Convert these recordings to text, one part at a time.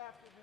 after the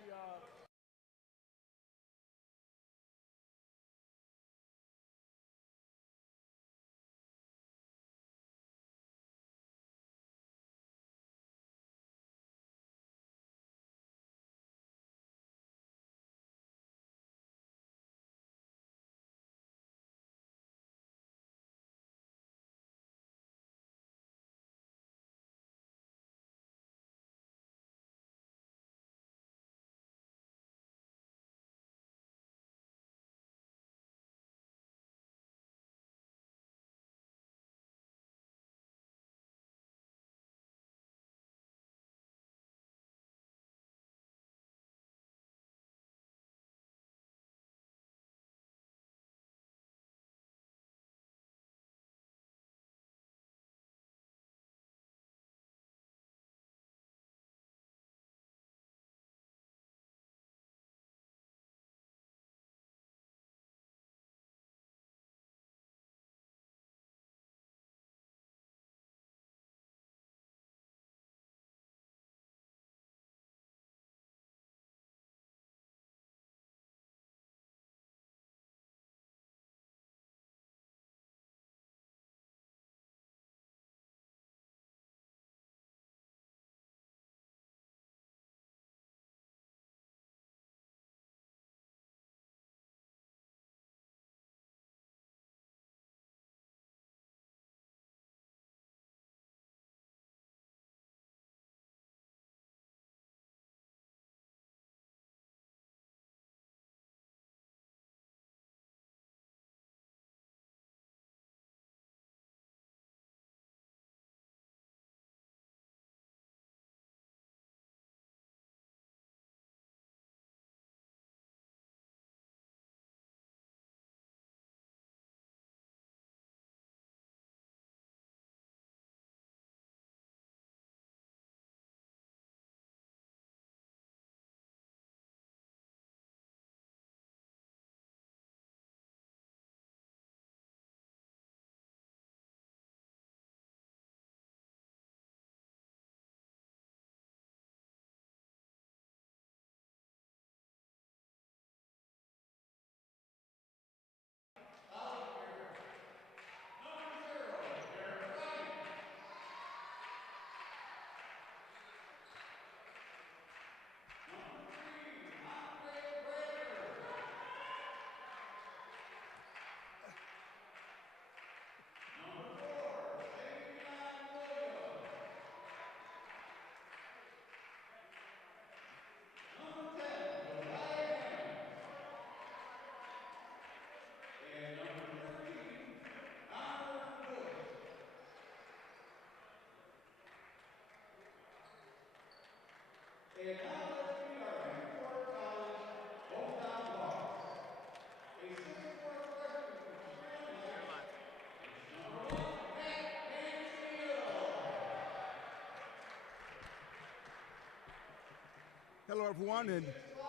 Hello, everyone, and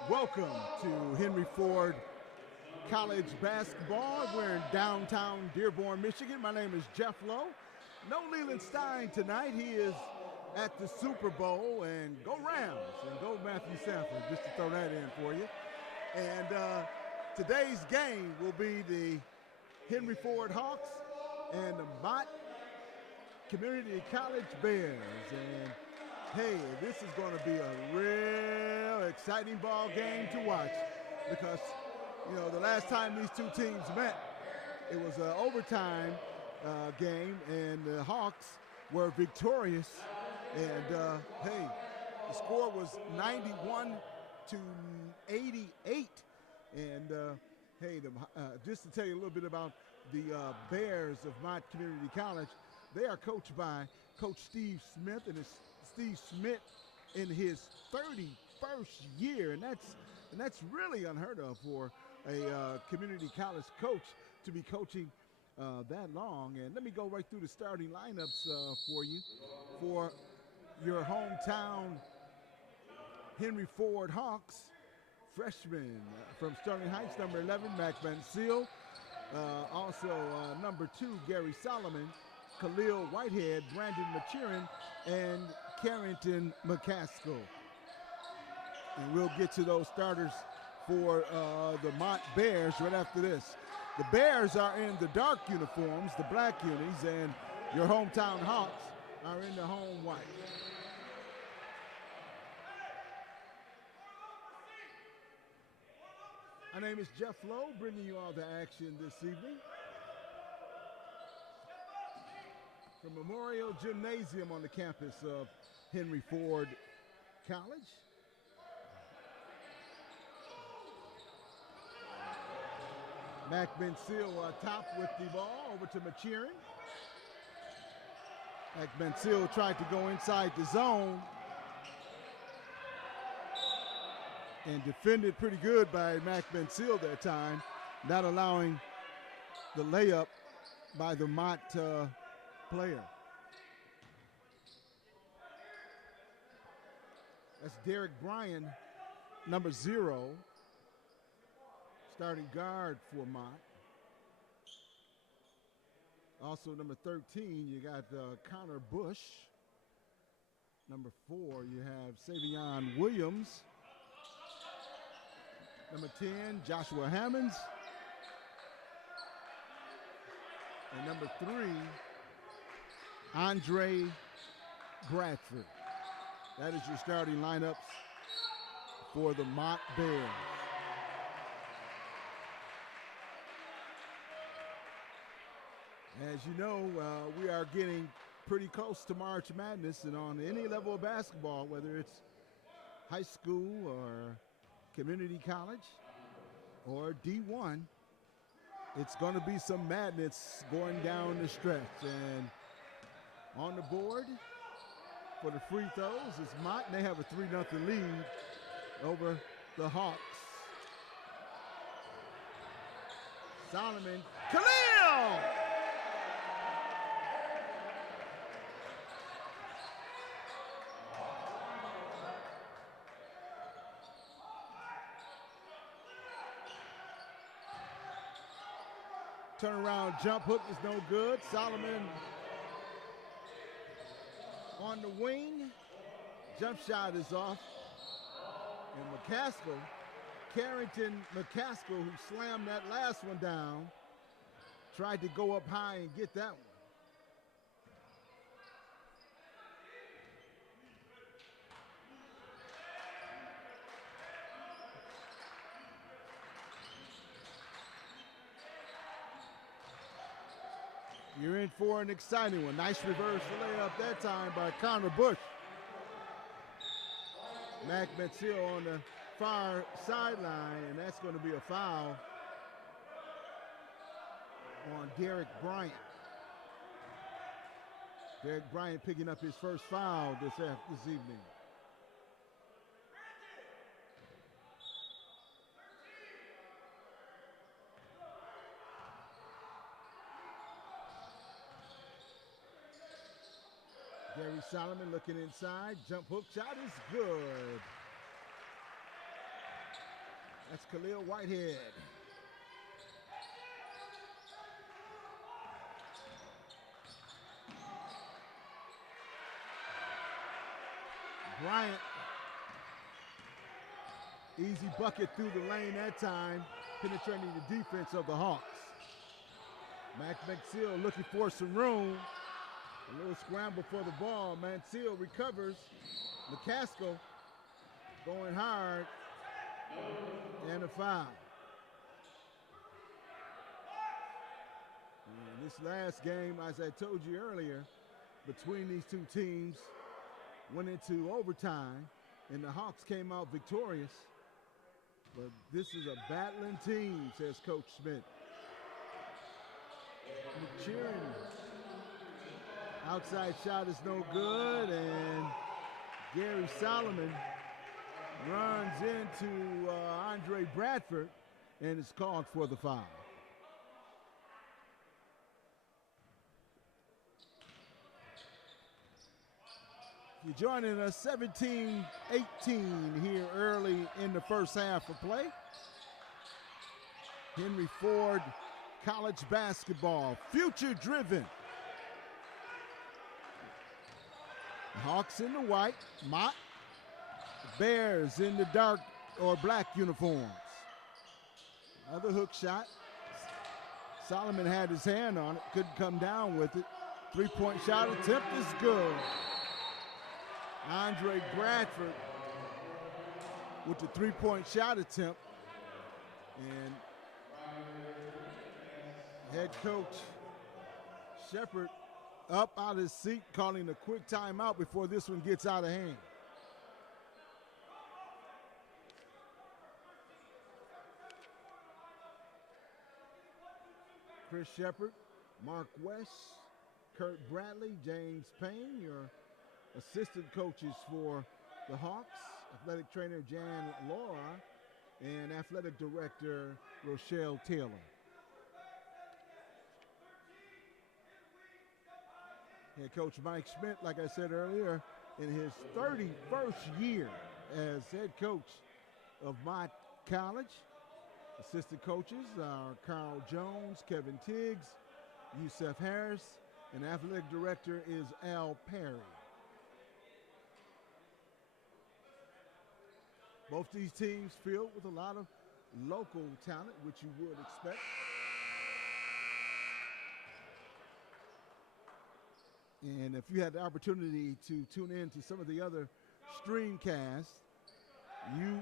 welcome to Henry Ford College basketball. We're in downtown Dearborn, Michigan. My name is Jeff Lowe. No Leland Stein tonight. He is at the Super Bowl, and go Rams and go Matthew Sanford, just to throw that in for you. And today's game will be the Henry Ford Hawks and the Mott Community College Bears. And hey, this is going to be a real exciting ball game to watch because, you know, the last time these two teams met, it was an overtime game, and the Hawks were victorious. And, hey, the score was 91-88. And, hey, just to tell you a little bit about the Bears of Mott Community College, they are coached by Coach Steve Smith, and it's Steve Smith in his 31st year, and that's really unheard of for a community college coach to be coaching that long. And let me go right through the starting lineups for you for your hometown Henry Ford Hawks. Freshman from Sterling Heights, number 11, Mac Van Seal. Also number 2, Gary Solomon, Khalil Whitehead, Brandon Maturin, and Carrington McCaskill. And we'll get to those starters for the Mott Bears right after this. The Bears are in the dark uniforms, the black unis, and your hometown Hawks are in the home white. My name is Jeff Lowe, bringing you all the action this evening from Memorial Gymnasium on the campus of Henry Ford College. Mac Bensil top with the ball over to Machirin. Mac Bensil tried to go inside the zone and defended pretty good by Mac Bensil that time, not allowing the layup by the Mott player. That's Derek Bryan, number 0, starting guard for Mott. Also number 13, you got Connor Bush. Number 4, you have Savion Williams. Number 10, Joshua Hammonds. And number 3, Andre Bradford. That is your starting lineups for the Mott Bears. As you know, we are getting pretty close to March Madness, and on any level of basketball, whether it's high school or community college or D1, it's going to be some madness going down the stretch. And on the board for the free throws is Mott, and they have a 3-0 lead over the Hawks. Solomon Khalil! Turnaround jump hook is no good. Solomon on the wing. Jump shot is off. And McCaskill, Carrington McCaskill, who slammed that last one down, tried to go up high and get that one. You're in for an exciting one. Nice reverse layup that time by Connor Bush. Mac Bensil on the far sideline, and that's going to be a foul on Derek Bryant. Derek Bryant picking up his first foul this evening. Gary Solomon looking inside. Jump hook shot is good. That's Khalil Whitehead. Bryant. Easy bucket through the lane that time, penetrating the defense of the Hawks. Mac Bensil looking for some room. A little scramble for the ball. Mansell recovers. McCaskill going hard. And a foul. And this last game, as I told you earlier, between these two teams went into overtime, and the Hawks came out victorious. But this is a battling team, says Coach Smith. Cheering. Outside shot is no good, and Gary Solomon runs into Andre Bradford and is called for the foul. You're joining us 17-18 here early in the first half of play. Henry Ford College basketball, future driven. The Hawks in the white. Mott Bears in the dark or black uniforms. Another hook shot. Solomon had his hand on it, couldn't come down with it. Three-point shot attempt is good. Andre Bradford with the three-point shot attempt. And head coach Shepard up out of his seat, calling a quick timeout before this one gets out of hand. Chris Shepard, Mark West, Kurt Bradley, James Payne, your assistant coaches for the Hawks, athletic trainer Jan Laura, and athletic director Rochelle Taylor. Head coach Mike Schmidt, like I said earlier, in his 31st year as head coach of Mott College. Assistant coaches are Carl Jones, Kevin Tiggs, Yusef Harris, and athletic director is Al Perry. Both these teams filled with a lot of local talent, which you would expect. And if you had the opportunity to tune in to some of the other streamcasts, you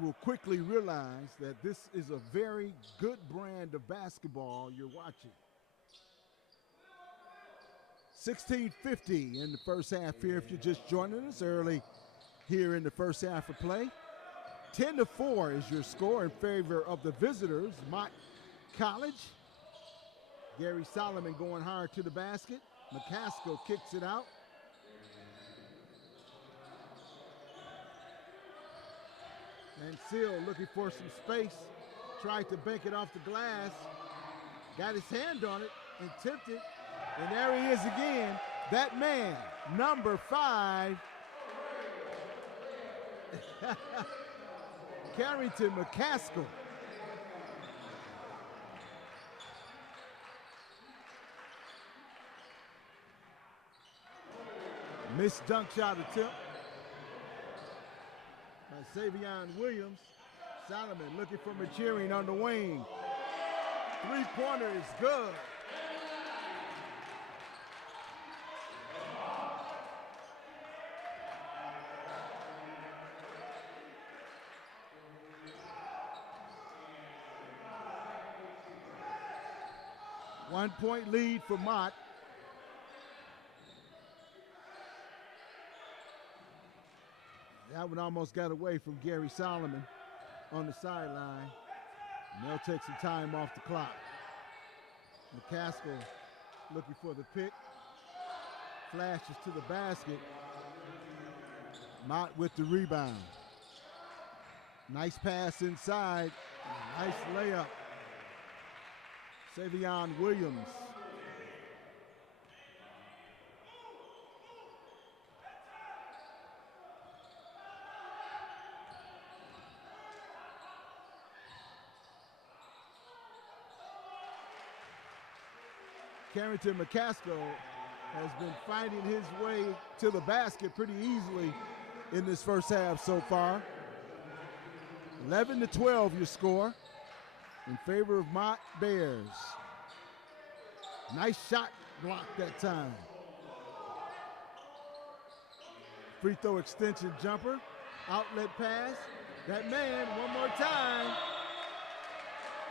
will quickly realize that this is a very good brand of basketball you're watching. 16:50 in the first half here if you're just joining us early here in the first half of play. 10-4 is your score in favor of the visitors, Mott College. Gary Solomon going hard to the basket. McCaskill kicks it out. And Seal looking for some space, tried to bank it off the glass, got his hand on it and tipped it, and there he is again, that man, number 5, Carrington McCaskill. Missed dunk shot attempt by Savion Williams. Solomon looking for Machiering on the wing. Three-pointer is good. One-point lead for Mott. That one almost got away from Gary Solomon on the sideline. And they'll take some time off the clock. McCaskill looking for the pick. Flashes to the basket. Mott with the rebound. Nice pass inside. Nice layup. Savion Williams. Carrington McCaskill has been finding his way to the basket pretty easily in this first half so far. 11-12 your score in favor of Mott Bears. Nice shot blocked that time. Free throw extension jumper, outlet pass. That man, one more time.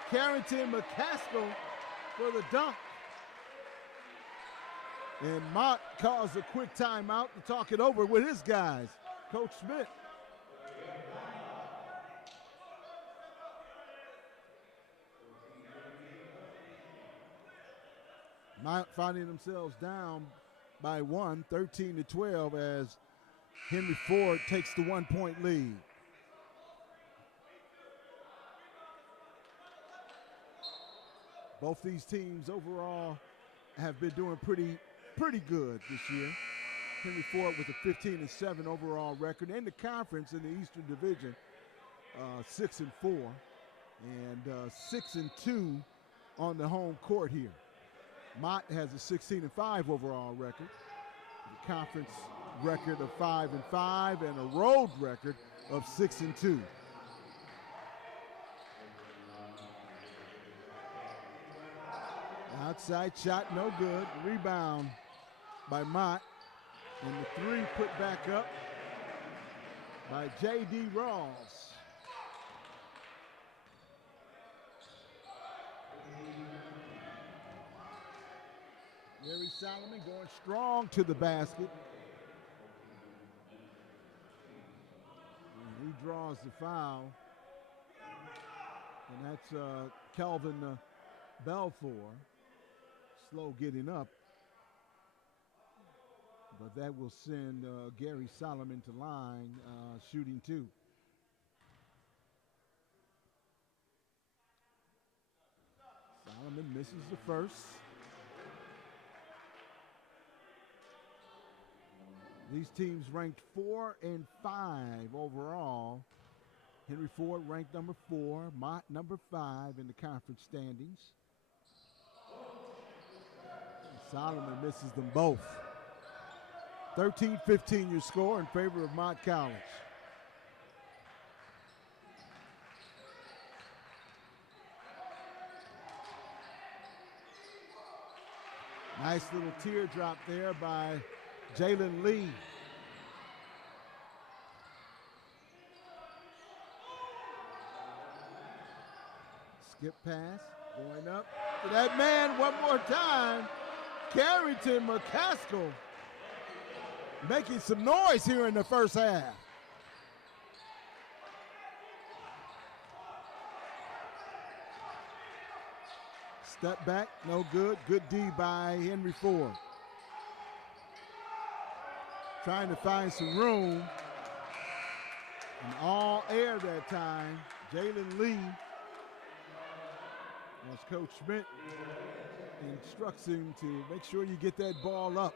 Carrington McCaskill for the dunk. And Mott calls a quick timeout to talk it over with his guys, Coach Smith. Mott finding themselves down by 1, 13-12, as Henry Ford takes the 1-point lead. Both these teams overall have been doing pretty good this year. Henry Ford with a 15-7 overall record in the conference in the Eastern Division, 6-4, and 6-2 on the home court here. Mott has a 16-5 overall record. The conference record of 5-5 and a road record of 6-2. Outside shot, no good. Rebound by Mott. And the three put back up by J.D. Rawls. Gary Solomon going strong to the basket. And he draws the foul. And that's Kelvin Belfour. Slow getting up. But that will send Gary Solomon to line, shooting two. Solomon misses the first. These teams ranked 4 and 5 overall. Henry Ford ranked number 4, Mott number 5 in the conference standings. Solomon misses them both. 13-15 your score in favor of Mott College. Nice little teardrop there by Jalen Lee. Skip pass, going up to that man one more time. Carrington McCaskill making some noise here in the first half. Step back, no good. Good D by Henry Ford. Trying to find some room. And all air that time. Jalen Lee, as Coach Schmidt instructs him to make sure you get that ball up.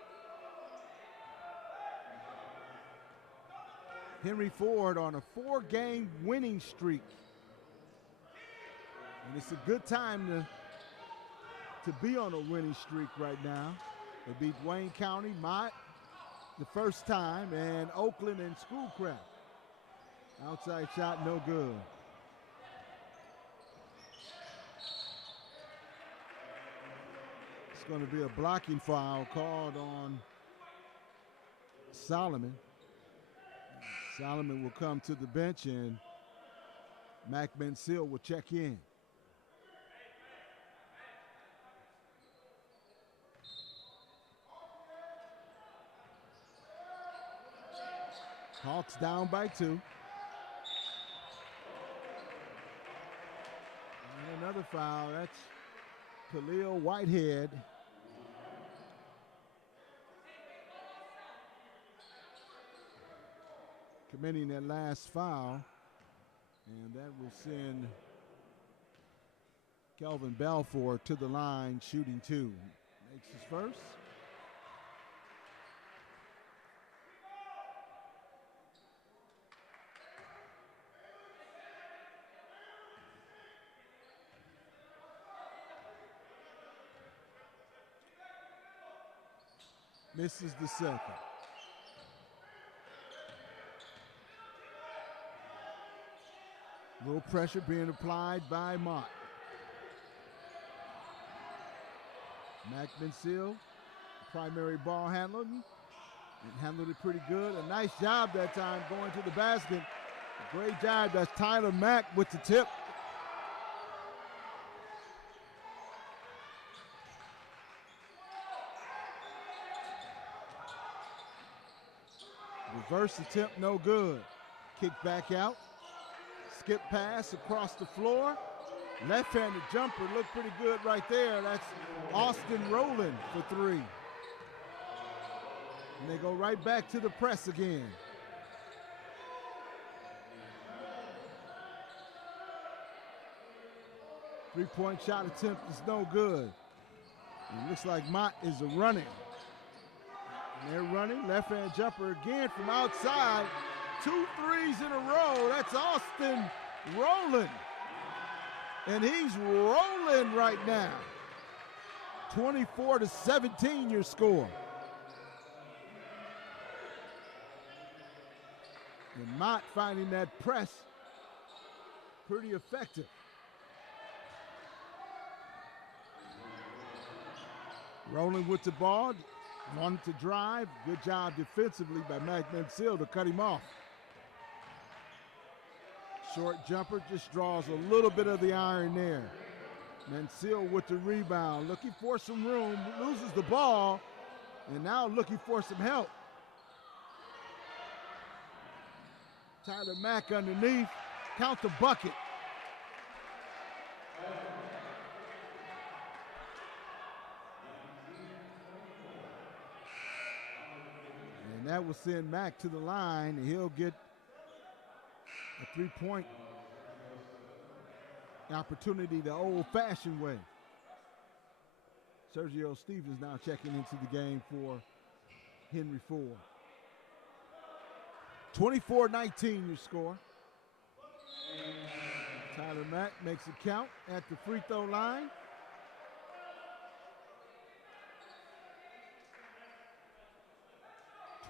Henry Ford on a 4-game winning streak. And it's a good time to be on a winning streak right now. They beat Wayne County, Mott the first time, and Oakland and Schoolcraft. Outside shot, no good. It's going to be a blocking foul called on Solomon. Solomon will come to the bench, and Mac Bensil will check in. Hawks down by 2. And another foul. That's Khalil Whitehead. Committing that last foul. And that will send Kelvin Belfour to the line, shooting 2. Makes his first. Misses the second. A little pressure being applied by Mott. Mac Bensil, primary ball handler, and handled it pretty good. A nice job that time going to the basket. A great job. That's Tyler Mack with the tip. Reverse attempt, no good. Kick back out. Skip pass across the floor. Left-handed jumper looked pretty good right there. That's Austin Rowland for 3. And they go right back to the press again. Three-point shot attempt is no good. It looks like Mott is running. And they're running. Left-hand jumper again from outside. 2 threes in a row. That's Austin Rowland. And he's rolling right now. 24-17 your score. And Mott finding that press pretty effective. Rolling with the ball, wanted to drive. Good job defensively by Mac Mansell to cut him off. Short jumper just draws a little bit of the iron there. Mansell with the rebound, looking for some room, loses the ball, and now looking for some help. Tyler Mack underneath, count the bucket. And that will send Mack to the line, and he'll get a three-point opportunity the old-fashioned way. Sergio Stevens now checking into the game for Henry Ford. 24-19 your score. Tyler Mack makes it count at the free throw line.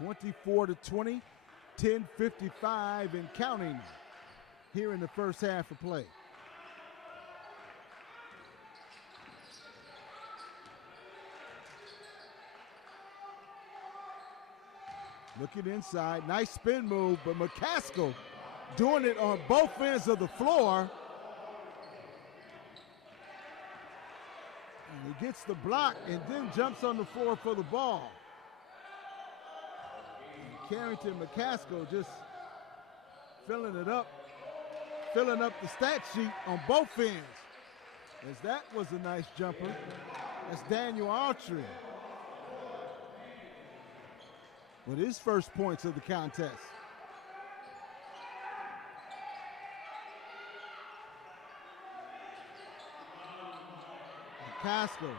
(24-20), 10:55 and counting here in the first half of play. Looking inside, nice spin move, but McCaskill doing it on both ends of the floor. And he gets the block and then jumps on the floor for the ball. And Carrington McCaskill just filling it up, filling up the stat sheet on both ends. As that was a nice jumper. That's Daniel Autry with his first points of the contest. McCaskill.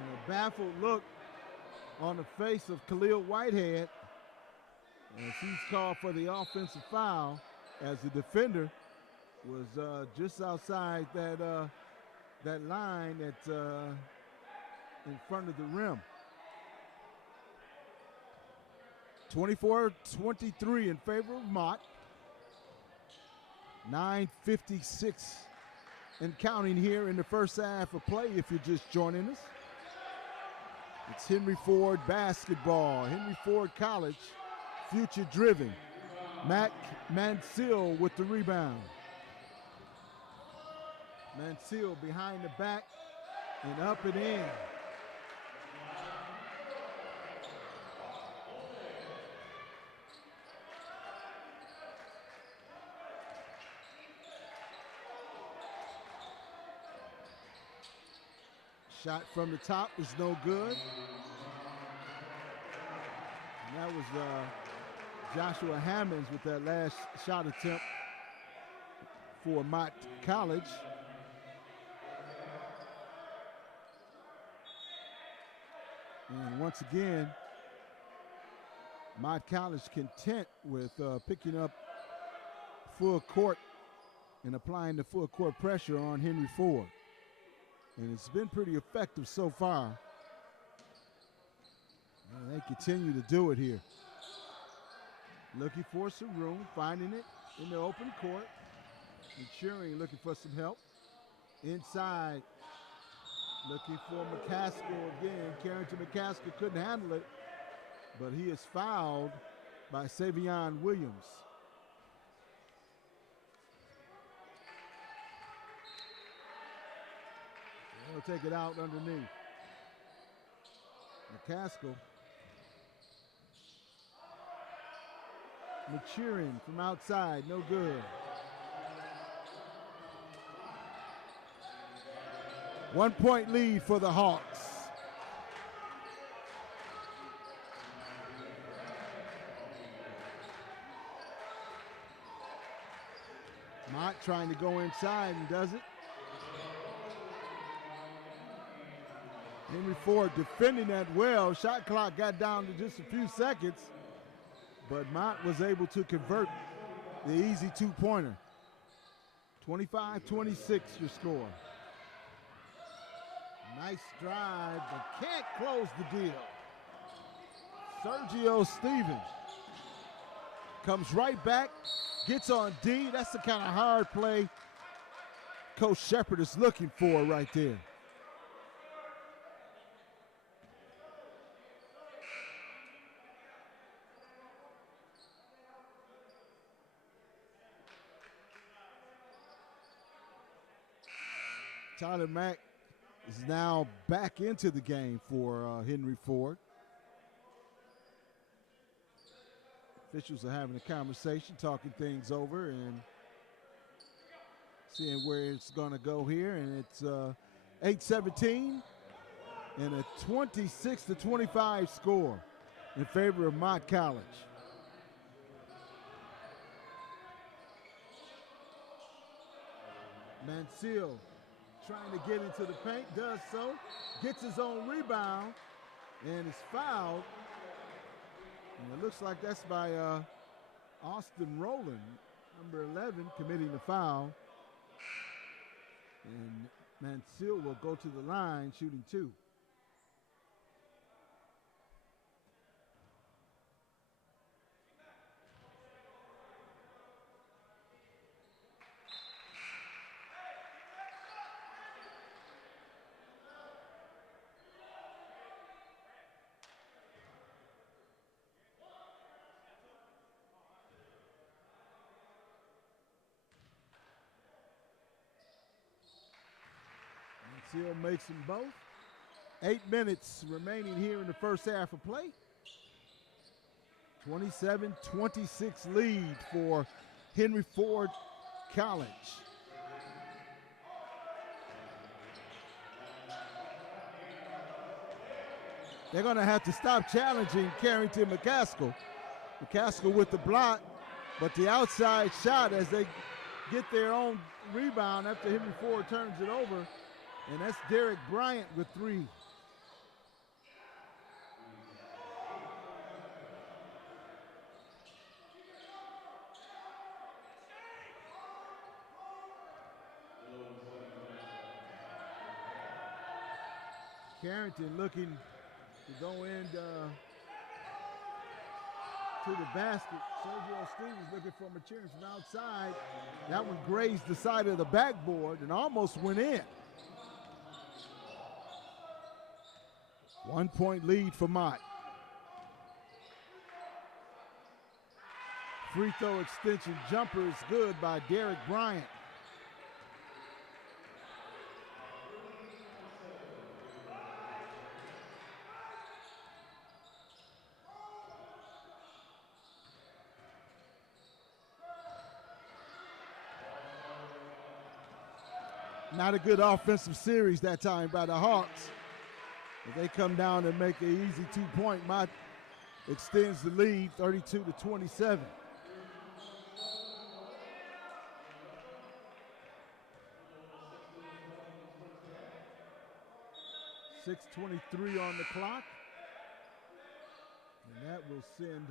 And a baffled look on the face of Khalil Whitehead as he's called for the offensive foul as the defender was just outside that line that's in front of the rim. 24-23 in favor of Mott. 9:56 and counting here in the first half of play if you're just joining us. It's Henry Ford basketball. Henry Ford College, future driven. Mac Mansell with the rebound. Mansell behind the back and up and in. Shot from the top is no good. And that was Joshua Hammonds with that last shot attempt for Mott College. And once again, Mott College content with picking up full court and applying the full court pressure on Henry Ford. And it's been pretty effective so far. And they continue to do it here. Looking for some room, finding it in the open court. Ensuring, looking for some help. Inside, looking for McCaskill again. Carrington McCaskill couldn't handle it, but he is fouled by Savion Williams. He'll take it out underneath. McCaskill. Maturing from outside, no good. 1 point lead for the Hawks. Mott trying to go inside and does it. Henry Ford defending that well. Shot clock got down to just a few seconds, but Mott was able to convert the easy two-pointer. 25-26 your score. Nice drive, but can't close the deal. Sergio Stevens comes right back, gets on D. That's the kind of hard play Coach Shepard is looking for right there. Tyler Mack is now back into the game for Henry Ford. Officials are having a conversation, talking things over and seeing where it's going to go here. And it's 8-17 and a 26-25 score in favor of Mott College. Mansell trying to get into the paint, does so, gets his own rebound, and is fouled. And it looks like that's by Austin Rowland, number 11, committing the foul. And Mansell will go to the line, shooting 2. Mansell makes them both. 8 minutes remaining here in the first half of play. 27-26 lead for Henry Ford College. They're going to have to stop challenging Carrington McCaskill. McCaskill with the block, but the outside shot as they get their own rebound after Henry Ford turns it over. And that's Derek Bryant with 3. Carrington looking to go in to the basket. Sergio Stevens looking for Machirin from outside. That one grazed the side of the backboard and almost went in. 1 point lead for Mott. Free throw extension jumper is good by Derek Bryant. Not a good offensive series that time by the Hawks. If they come down and make an easy 2-point, Mott extends the lead 32-27. .6:23 on the clock. And that will send,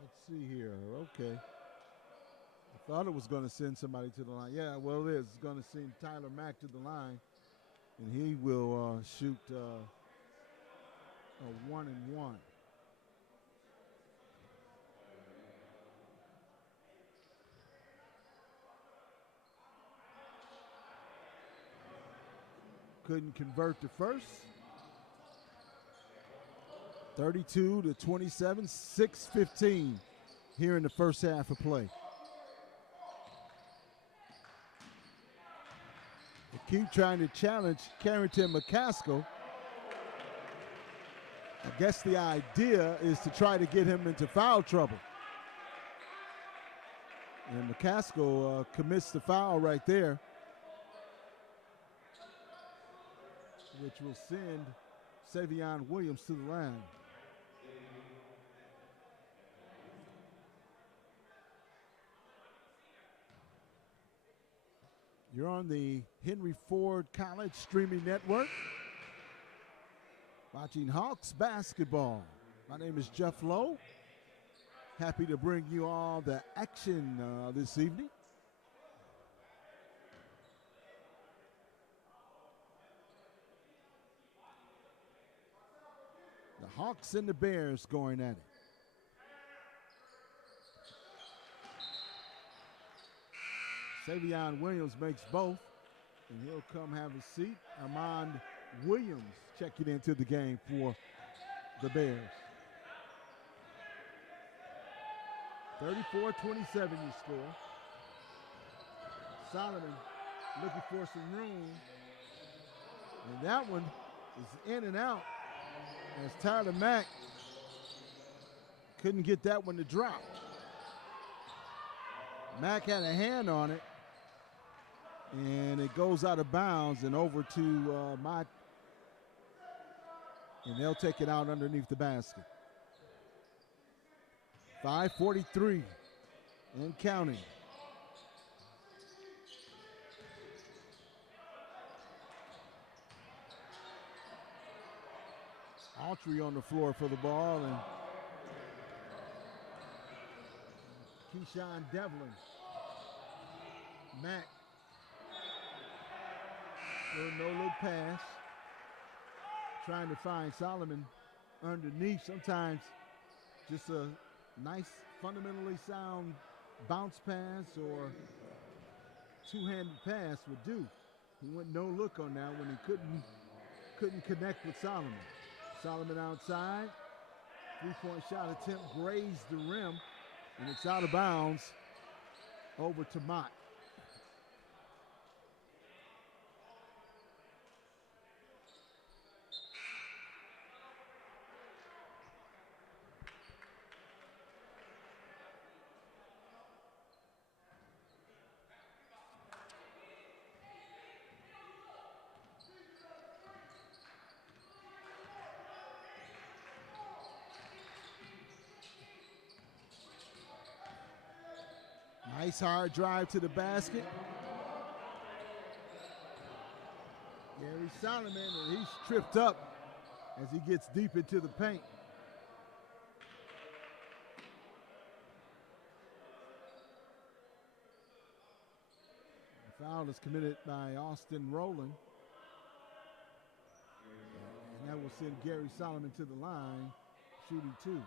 let's see here, okay. I thought it was going to send somebody to the line. Yeah, well, it is. It's going to send Tyler Mack to the line. And he will shoot a 1-and-1. Couldn't convert the first. 32-27, 6:15 here in the first half of play. They keep trying to challenge Carrington McCaskill. I guess the idea is to try to get him into foul trouble. And McCaskill commits the foul right there, which will send Savion Williams to the line. You're on the Henry Ford College streaming network, watching Hawks basketball. My name is Jeff Lowe. Happy to bring you all the action this evening. Hawks and the Bears going at it. Savion Williams makes both, and he'll come have a seat. Armand Williams checking into the game for the Bears. 34-27 you score. Solomon looking for some room. And that one is in and out as Tyler Mack couldn't get that one to drop. Mack had a hand on it, and it goes out of bounds and over to Mott, and they'll take it out underneath the basket. 5:43 and counting. Autry on the floor for the ball, and Keyshawn Devlin. Mack. No-look pass. Trying to find Solomon underneath. Sometimes just a nice, fundamentally sound bounce pass or two-handed pass would do. He went no-look on that when he couldn't connect with Solomon. Solomon outside. Three-point shot attempt grazed the rim, and it's out of bounds over to Mott. Nice hard drive to the basket. Gary Solomon, and he's tripped up as he gets deep into the paint. The foul is committed by Austin Rowland. And that will send Gary Solomon to the line, shooting two.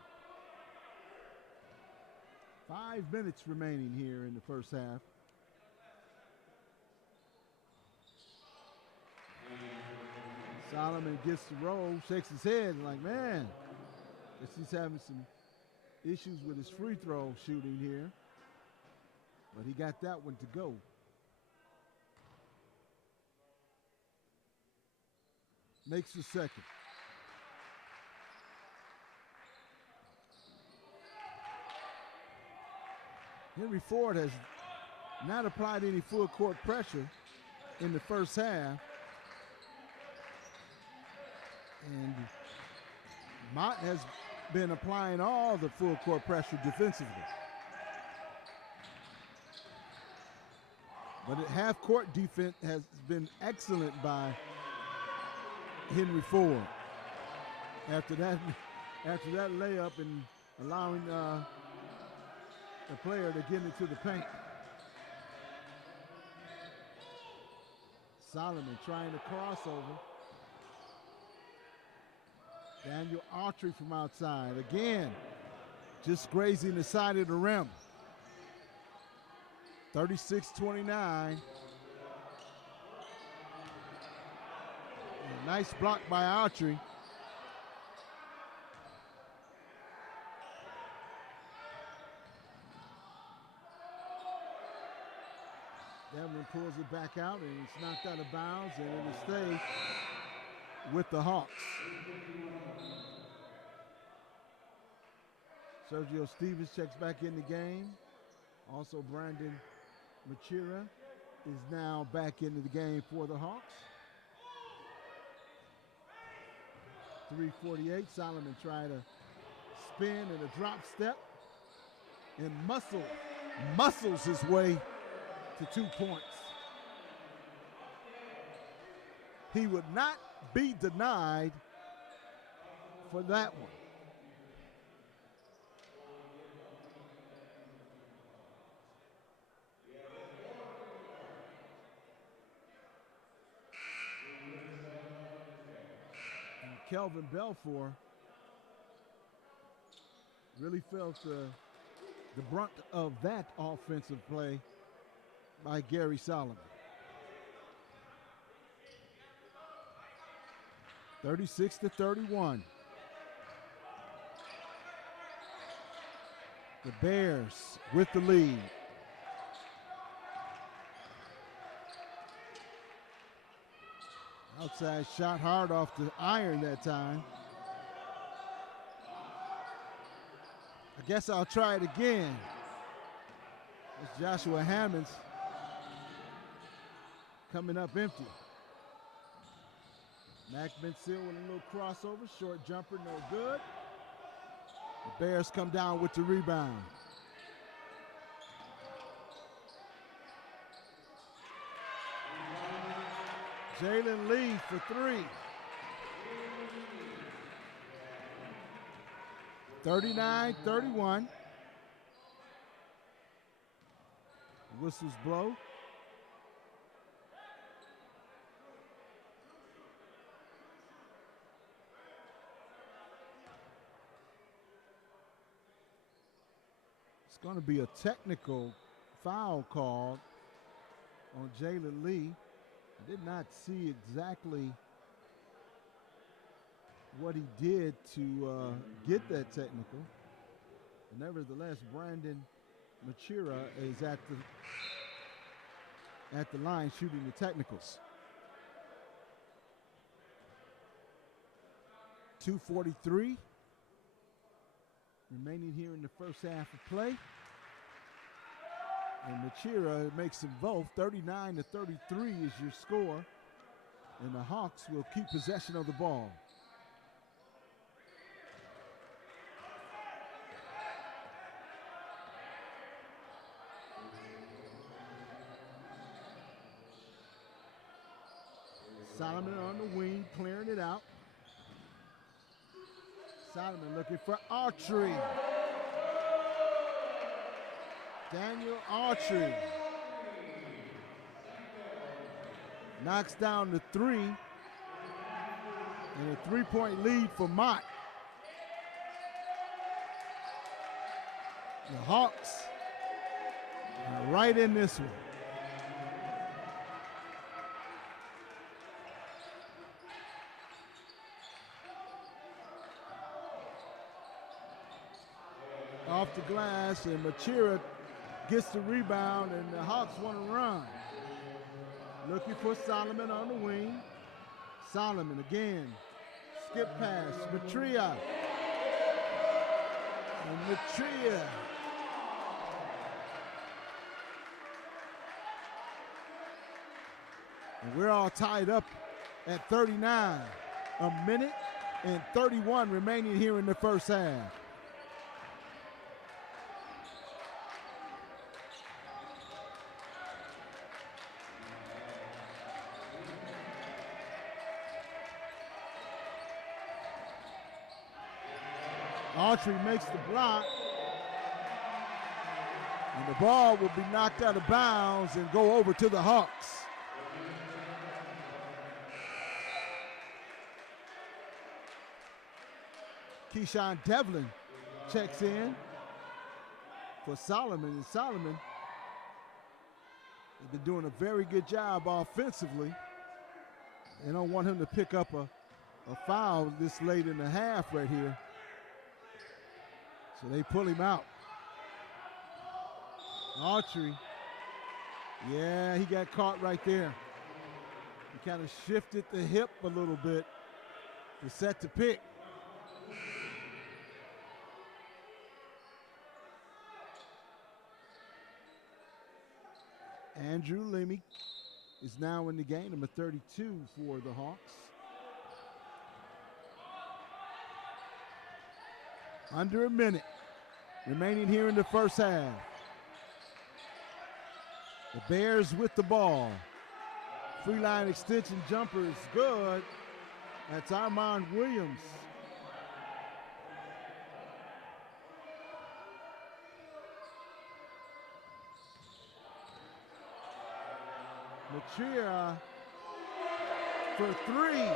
5 minutes remaining here in the first half. Solomon gets the roll, shakes his head, like, man, guess he's having some issues with his free throw shooting here. But he got that one to go. Makes the second. Henry Ford has not applied any full court pressure in the first half. And Mott has been applying all the full court pressure defensively. But half court defense has been excellent by Henry Ford. After that layup and allowing the player to get into the paint. Solomon trying to cross over. Daniel Autry from outside. Again, just grazing the side of the rim. 36-29. Nice block by Autry. Devlin pulls it back out, and it's knocked out of bounds, and it'll stay with the Hawks. Sergio Stevens checks back in the game. Also, Brandon Machira is now back into the game for the Hawks. 3:48. Solomon tried to spin and a drop step, and muscles his way to 2 points. He would not be denied for that one. And Kelvin Belfour Really felt the brunt of that offensive play by Gary Solomon. 36-31. The Bears with the lead. Outside shot hard off the iron that time. I guess I'll try it again. It's Joshua Hammonds coming up empty. Mac Bensil with a little crossover, short jumper, no good. The Bears come down with the rebound. Jalen Lee for three. 39-31. Whistles blow. It's going to be a technical foul called on Jalen Lee. I did not see exactly what he did to get that technical. But nevertheless, Brandon Machira is at the line shooting the technicals. 2:43 remaining here in the first half of play. And Machira makes them both. 39-33 is your score. And the Hawks will keep possession of the ball. Solomon on the wing, clearing it out. Solomon looking for Autry. Daniel Autry knocks down the three, and a three-point lead for Mott. The Hawks are right in this one. Off the glass, and Machira gets the rebound, and the Hawks want to run. Looking for Solomon on the wing. Solomon again. Skip pass. Matria. And Matria. And we're all tied up at 39. A minute and 31 remaining here in the first half. Autry makes the block, and the ball will be knocked out of bounds and go over to the Hawks. Keyshawn Devlin checks in for Solomon, and Solomon has been doing a very good job offensively. They don't want him to pick up a foul this late in the half right here. So they pull him out. Autry, yeah, he got caught right there. He kind of shifted the hip a little bit to set the pick. Andrew Lemmy is now in the game, number 32 for the Hawks. Under a minute remaining here in the first half. The Bears with the ball. Free line extension jumper is good. That's Armand Williams. Machira for three.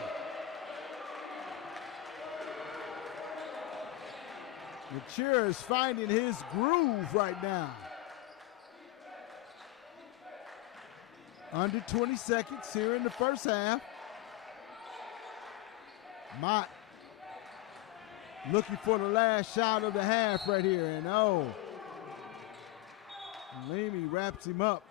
Machira is finding his groove right now. Under 20 seconds here in the first half. Mott looking for the last shot of the half right here, and Leamy wraps him up.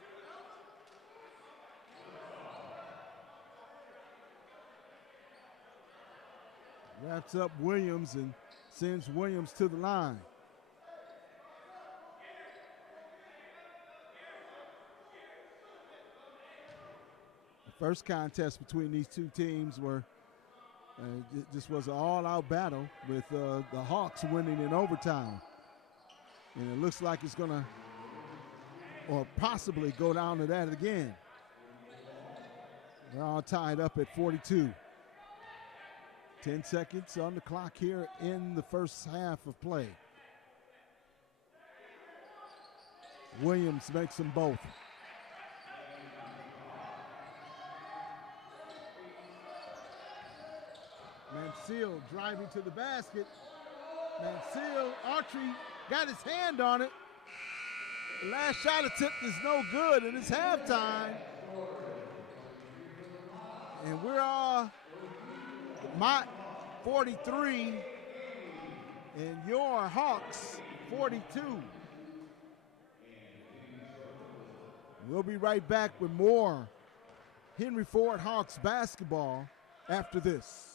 Wraps up Williams and sends Williams to the line. The first contest between these two teams this was an all-out battle with the Hawks winning in overtime. And it looks like it's going to, or possibly go down to that again. They're all tied up at 42. 10 seconds on the clock here in the first half of play. Williams makes them both. Mansell driving to the basket. Mansell, Autry got his hand on it. The last shot attempt is no good, and it's halftime. And we're all Mott 43 and your Hawks 42. We'll be right back with more Henry Ford Hawks basketball after this.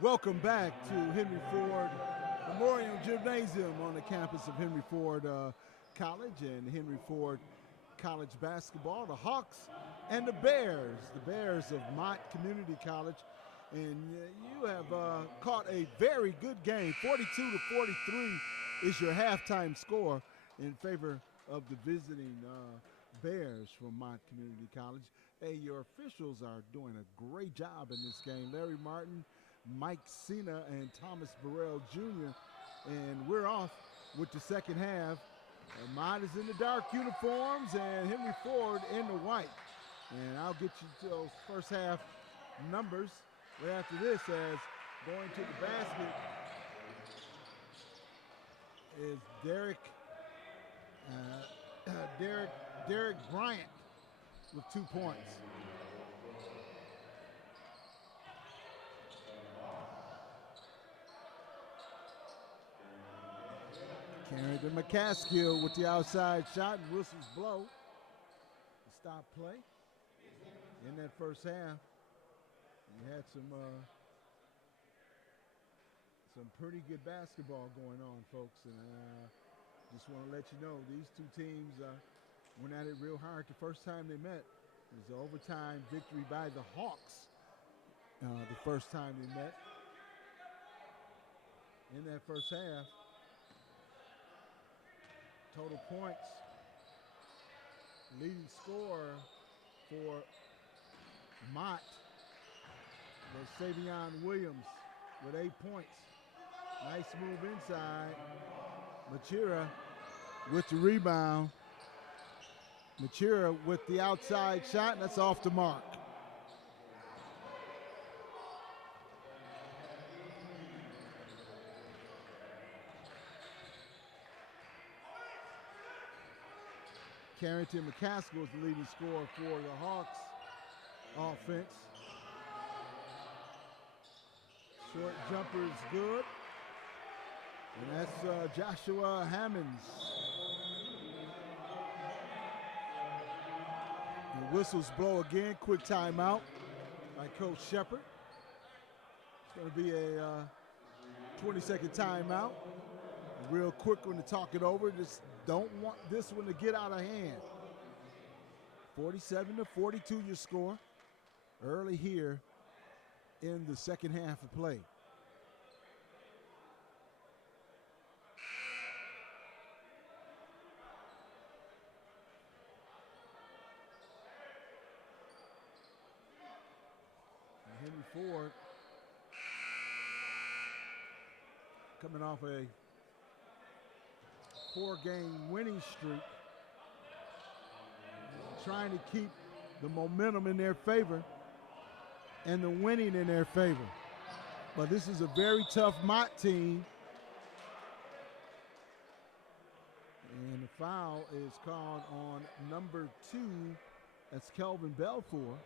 Welcome back to Henry Ford Memorial Gymnasium on the campus of Henry Ford College and Henry Ford College basketball. The Hawks and the Bears of Mott Community College. And you have caught a very good game. 42-43 is your halftime score in favor of the visiting Bears from Mott Community College. Hey, your officials are doing a great job in this game. Larry Martin, Mike Cena, and Thomas Burrell Jr. And we're off with the second half. Mott is in the dark uniforms and Henry Ford in the white. And I'll get you to those first half numbers right after this, as going to the basket is Derek Bryant with 2 points. Carrington McCaskill with the outside shot and whistles blow. The stop play in that first half. You had some pretty good basketball going on, folks, and just want to let you know these two teams went at it real hard the first time they met. It was an overtime victory by the Hawks the first time they met. In that first half, total points, leading scorer for Mott was Savion Williams with 8 points. Nice move inside. Machira with the rebound. Machira with the outside shot, and that's off the mark. Carrington McCaskill is the leading scorer for the Hawks offense. Short jumper is good. And that's Joshua Hammonds. The whistles blow again. Quick timeout by Coach Shepard. It's going to be a 20-second timeout. A real quick one to talk it over. Just don't want this one to get out of hand. 47-42 your score early here in the second half of play. And Henry Ford coming off a 4-game winning streak, trying to keep the momentum in their favor and the winning in their favor. But this is a very tough Mott team. And the foul is called on number 2. That's Kelvin Belfour.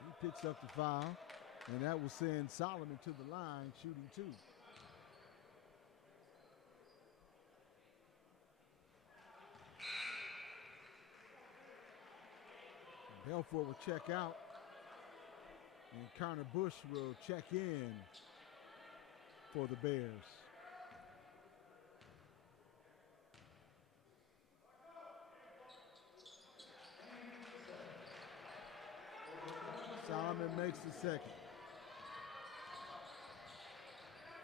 He picks up the foul, and that will send Solomon to the line, shooting 2. Belfour will check out, and Connor Bush will check in for the Bears. Solomon makes the second.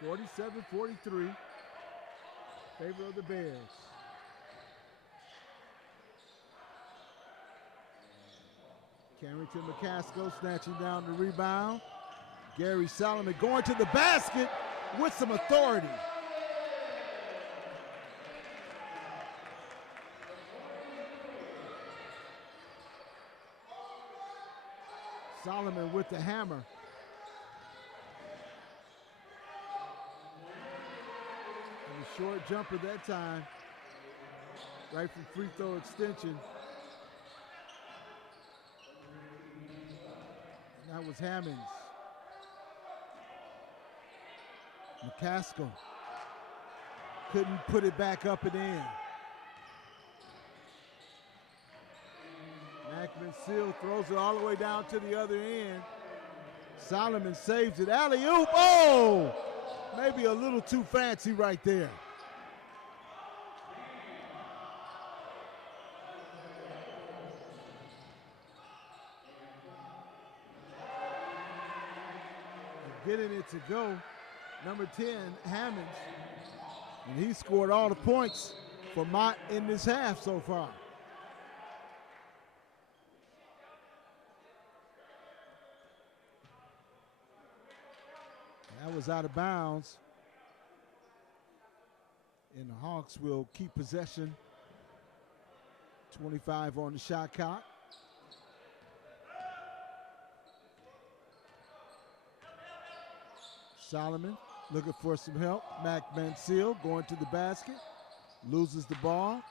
47-43, favor of the Bears. Carrington McCaskill snatching down the rebound. Gary Solomon going to the basket with some authority. Solomon with the hammer. And a short jumper that time, right from free throw extension. That was Hammonds. McCaskill couldn't put it back up and in. Mackman Seal throws it all the way down to the other end. Solomon saves it. Alley-oop. Oh! Maybe a little too fancy right there. Getting it to go, number 10, Hammonds. And he scored all the points for Mott in this half so far. That was out of bounds. And the Hawks will keep possession. 25 on the shot clock. Solomon looking for some help. Mac Mansell going to the basket. Loses the ball.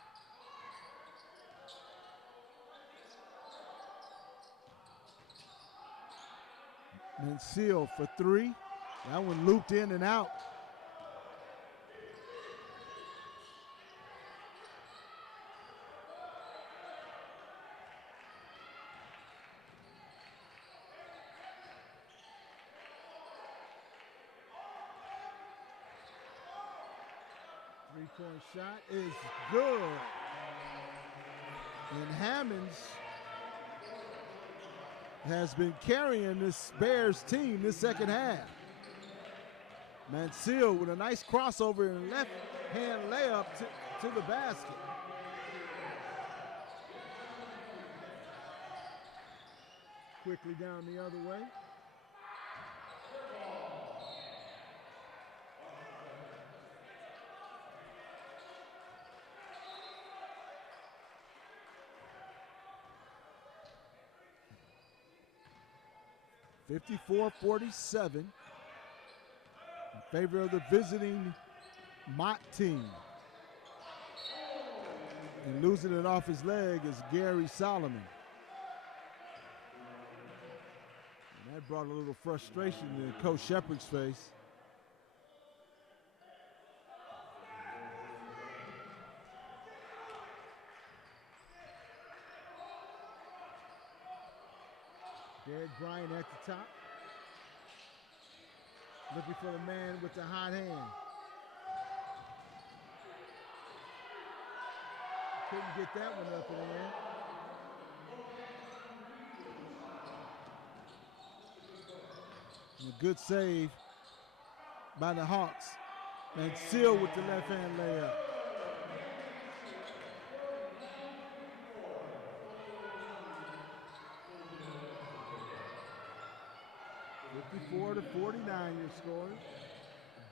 Mansell for three. That one looped in and out. Three-point shot is good. And Hammonds has been carrying this Bears team this second half. Mansell with a nice crossover and left-hand layup to the basket. Quickly down the other way. (54-47) in favor of the visiting Mott team. And losing it off his leg is Gary Solomon. And that brought a little frustration to Coach Shepard's face. Derek Bryant at the top. Looking for the man with the hot hand. Couldn't get that one up in the air. And a good save by the Hawks. And Seal with the left-hand layup. (54-49) your score.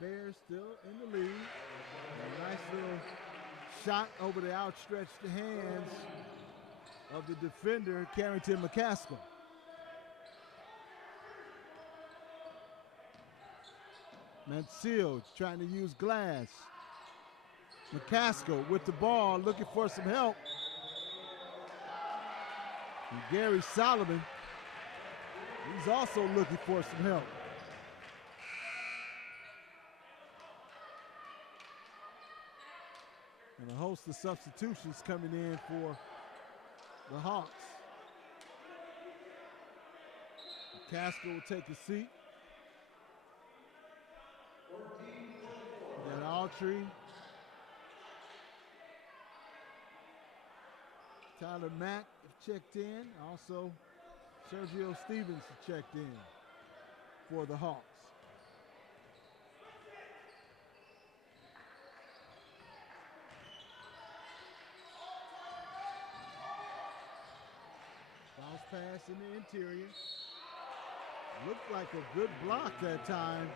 The Bears still in the lead. A nice little shot over the outstretched hands of the defender, Carrington McCaskill. Mansell trying to use glass. McCaskill with the ball, looking for some help. And Gary Solomon, he's also looking for some help. And a host of substitutions coming in for the Hawks. McCaskill will take a seat. Then Autry. Tyler Mack checked in. Also, Sergio Stevens checked in for the Hawks. Bounce pass in the interior. Looked like a good block that time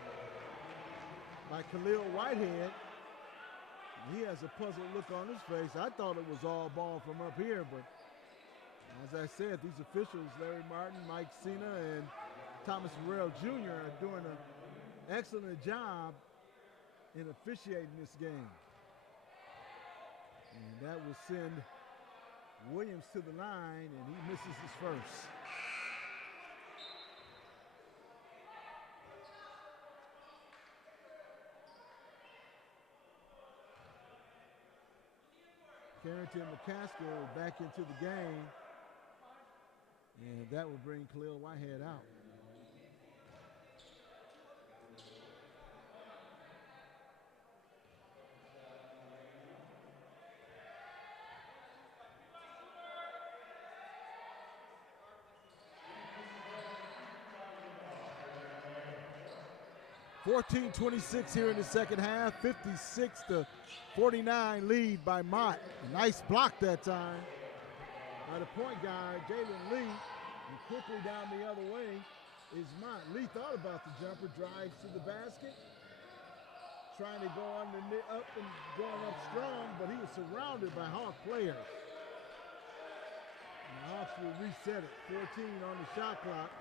by Khalil Whitehead. He has a puzzled look on his face. I thought it was all ball from up here, but as I said, these officials, Larry Martin, Mike Cena, and Thomas Morrell Jr. are doing an excellent job in officiating this game. And that will send Williams to the line, and he misses his first. Carrington McCaskill back into the game. And that will bring Khalil Whitehead out. 14-26 here in the second half, 56-49 lead by Mott. A nice block that time by the point guard, Jalen Lee. And quickly down the other way is Mott. Lee thought about the jumper, drives to the basket, trying to go up and going up strong, but he was surrounded by Hawk players. And the Hawks will reset it, 14 on the shot clock.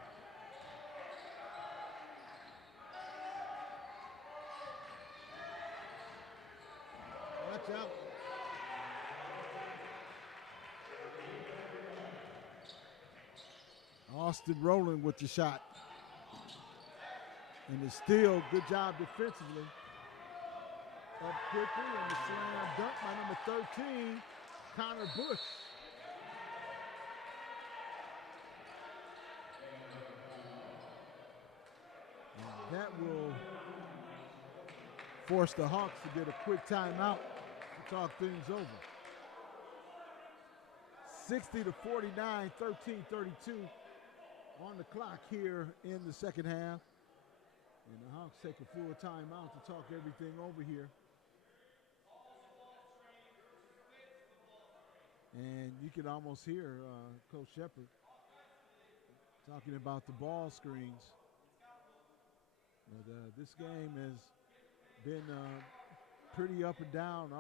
Watch out. Austin Rowland with the shot. And the steal, good job defensively. Up quickly, and the slam dunk by number 13, Connor Bush. And that will force the Hawks to get a quick timeout to talk things over. 60-49, 13-32 on the clock here in the second half. And the Hawks take a full timeout to talk everything over here. And you can almost hear Coach Shepard talking about the ball screens. But this game has been pretty up and down.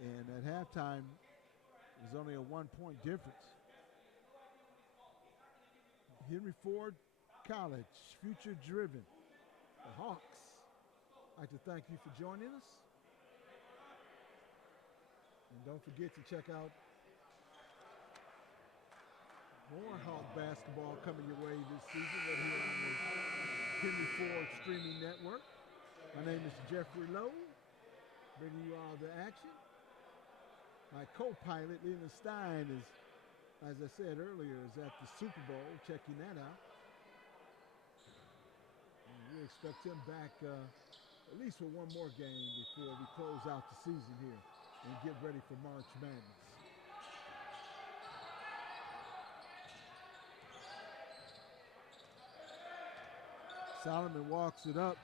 And at halftime, it was only a 1-point difference. Henry Ford College, future driven. The Hawks, I'd like to thank you for joining us. And don't forget to check out more Hawk basketball coming your way this season right here on the Henry Ford Streaming Network. My name is Jeffrey Lowe, bringing you all the action. My co-pilot, Leland Stein, is, as I said earlier, is at the Super Bowl, checking that out. And we expect him back at least for one more game before we close out the season here and get ready for March Madness. Solomon walks it up,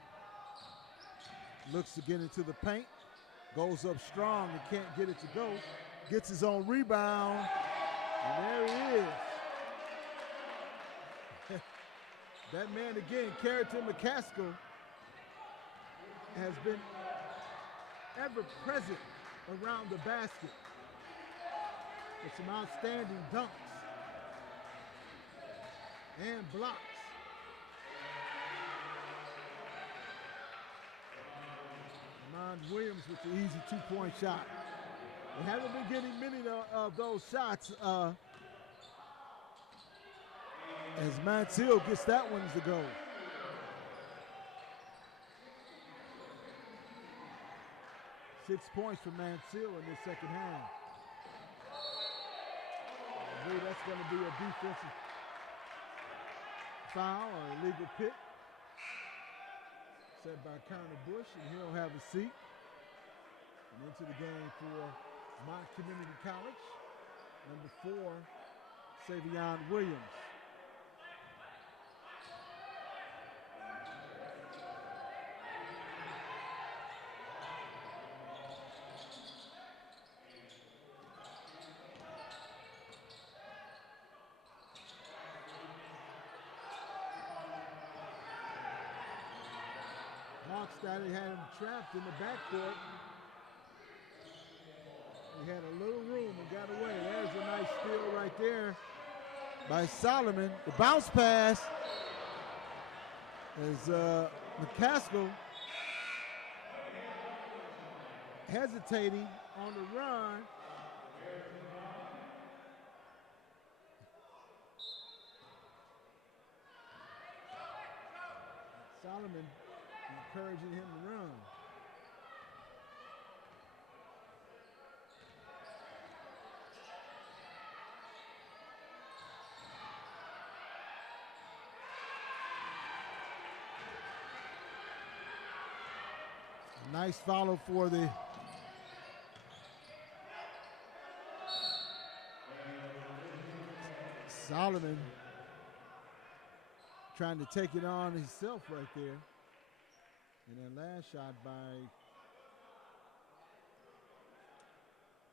looks to get into the paint, goes up strong and can't get it to go, gets his own rebound, and there he is. That man again, Carrington McCaskill, has been ever present around the basket with some outstanding dunks and blocks. Williams with the easy two-point shot. They haven't been getting many of those shots as Mansell gets that one to go. Six points for Mansell in this second half. I believe that's going to be a defensive foul or illegal pick. Set by Connor Bush, and he'll have a seat. And into the game for Mott Community College, number 4, Savion Williams. Hawks had him trapped in the backcourt. He had a little room and got away. There's a nice steal right there by Solomon. The bounce pass is McCaskill hesitating on the run. Solomon encouraging him to run. Nice follow for the Solomon, trying to take it on himself right there. And that last shot by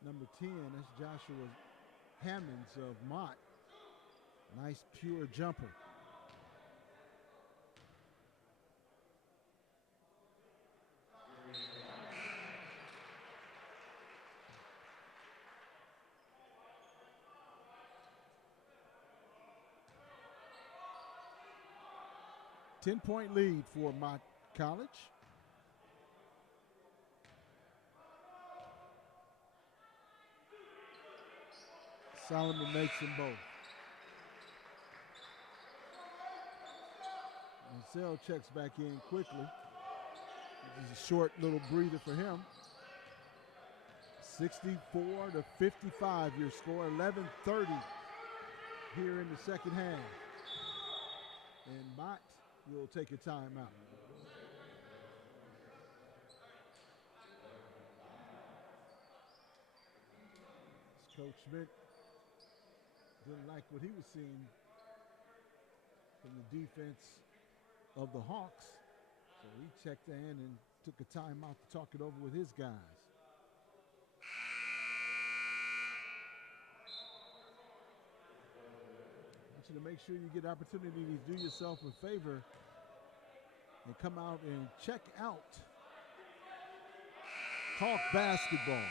number 10, that's Joshua Hammonds of Mott. Nice pure jumper. Ten-point lead for Mott College. Solomon makes them both. Mansell checks back in quickly. This is a short little breather for him. 64-55 your score, 11:30 here in the second half. And Mott will take a timeout. Coach Schmidt didn't like what he was seeing from the defense of the Hawks, so he checked in and took a timeout to talk it over with his guys. I want you to make sure you get opportunity to do yourself a favor and come out and check out Talk Basketball.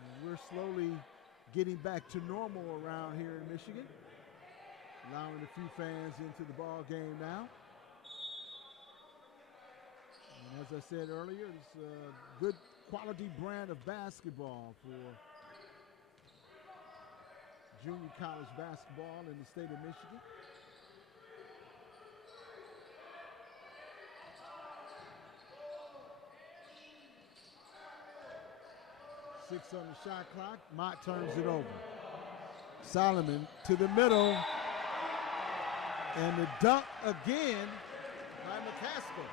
And we're slowly getting back to normal around here in Michigan, allowing a few fans into the ball game now. And as I said earlier, it's a good quality brand of basketball for junior college basketball in the state of Michigan. Six on the shot clock. Mott turns it over. Solomon to the middle. And the dunk again by McCaskill.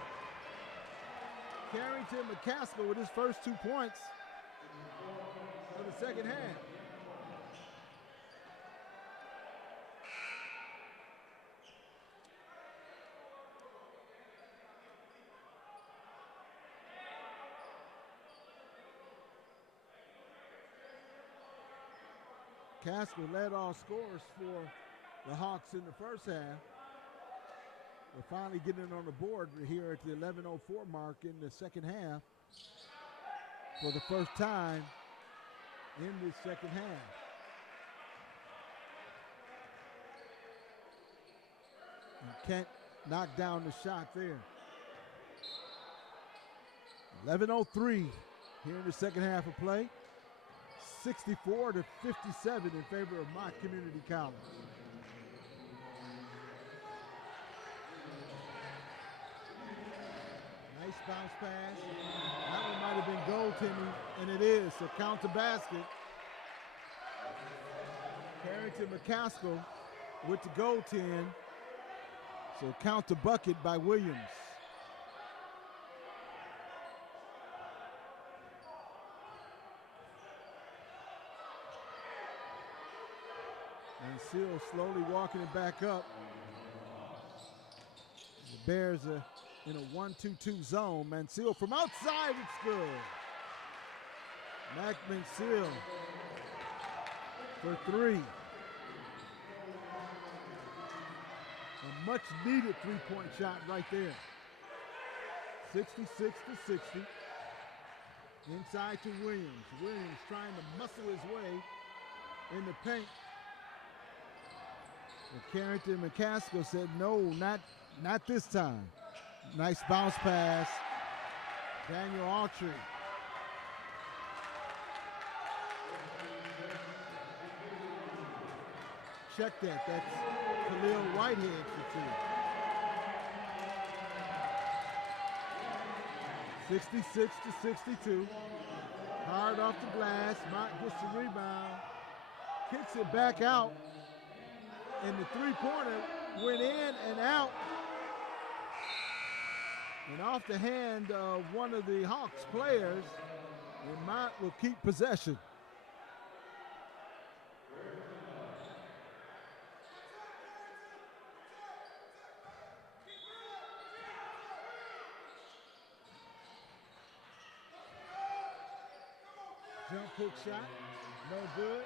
Carrington McCaskill with his first 2 points for the second half. McCaskill led all scorers for the Hawks in the first half. We're finally getting it on the board here at the 11:04 mark in the second half for the first time in this second half. And Kent knocked down the shot there. 11:03 here in the second half of play. 64-57 in favor of Mott Community College. Nice bounce pass. That one might have been goaltending, and it is. So count the basket. Carrington McCaskill with the goaltend. So count the bucket by Williams. And Seal slowly walking it back up. The Bears are in a 1-2-2 zone. Mansell from outside, it's good. Mac Mansell for three. A much needed three-point shot right there. 66-60. Inside to Williams. Williams trying to muscle his way in the paint. And Carrington McCaskill said, no, not this time. Nice bounce pass. Daniel Autry. Check that. That's Khalil Whitehead for two. 66-62. Hard off the glass. Mott gets the rebound. Kicks it back out. And the three-pointer went in and out. And off the hand of one of the Hawks players. And Mott will keep possession. Jump hook shot, no good.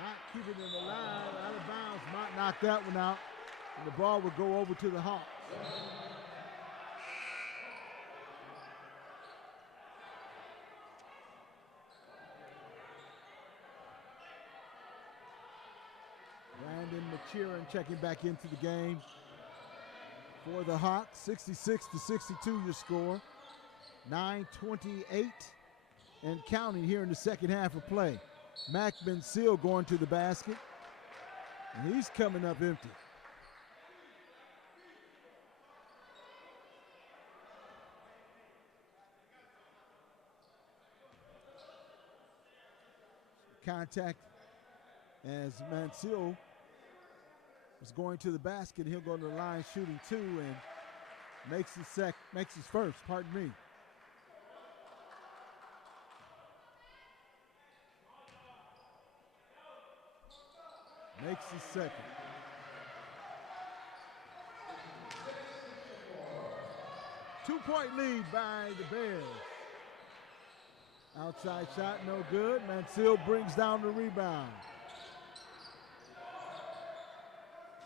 Mott keeping it alive, out of bounds. Mott knocked that one out, and the ball would go over to the Hawks. Brandon McCheron checking back into the game for the Hawks. 66-62 your score. 9:28 and counting here in the second half of play. Mac Bensil going to the basket, and he's coming up empty. Contact as Bensil was going to the basket. He'll go to the line shooting two and makes his first, pardon me. Makes his second. Two-point lead by the Bears. Outside shot, no good. Bensil brings down the rebound.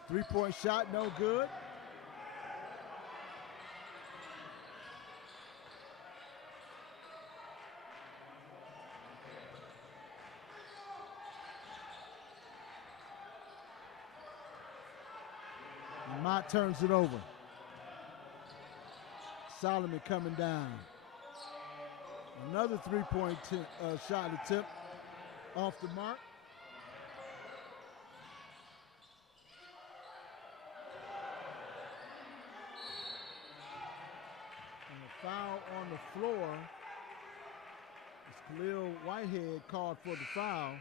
Three-point shot, no good. And Mott turns it over. Solomon coming down. Another three-point shot attempt off the mark. And a foul on the floor. It's Khalil Whitehead called for the foul.